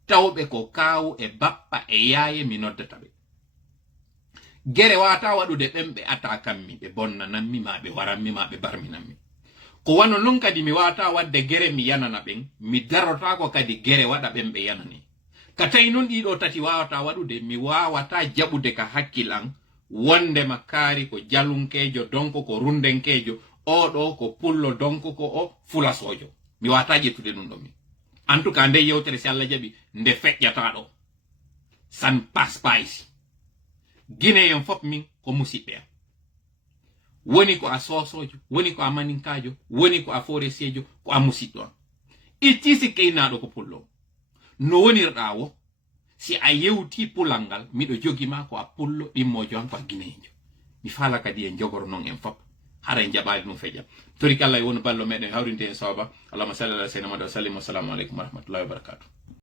tawɓe ko kawu e baɓɓa e yaaye mi noddata ɓe gere wata waɗude ɓen ɓe ata kammi ɓe bonnananmi ma ɓe waranmi ma ɓe barminanmi ko wano non kadi mi wata wadde gere mi yanana ɓen mi darotako kadi gere waɗa ɓen ɓe yanani ka tawi noon ɗiɗo tati wawata waɗude mi wawata jaɓude ka hakkil an wondema kaari ko jalunkejo donc ko rundenkejo oɗo ko pullo donc ko o fulasojo mi wata ƴettude ɗum ɗon min en tout cas nde yewtere si Allah jaɓi nde feƴƴata ɗo san passe pas ici guinéen fop min ko musidɓe am woni ko a sosojo woni ko a maninkajo woni ko a forestier ko a musidɗo am itti si keynaɗo ko pullo no wonirɗa wo si a yewti pulal ngal miɗo jogima ko a pullo ɗimmojo an ko a guinéenjo mi faala kadi en jogoro noon en fop hara en jaɓali ɗum feƴƴam tori kala e woni ballo meɗen hawrinte en sawaba allahumma salli ala sayyidina Muhammad wa sallim. Wassalamu aleykum wa rahmatullahi wa barakatuh.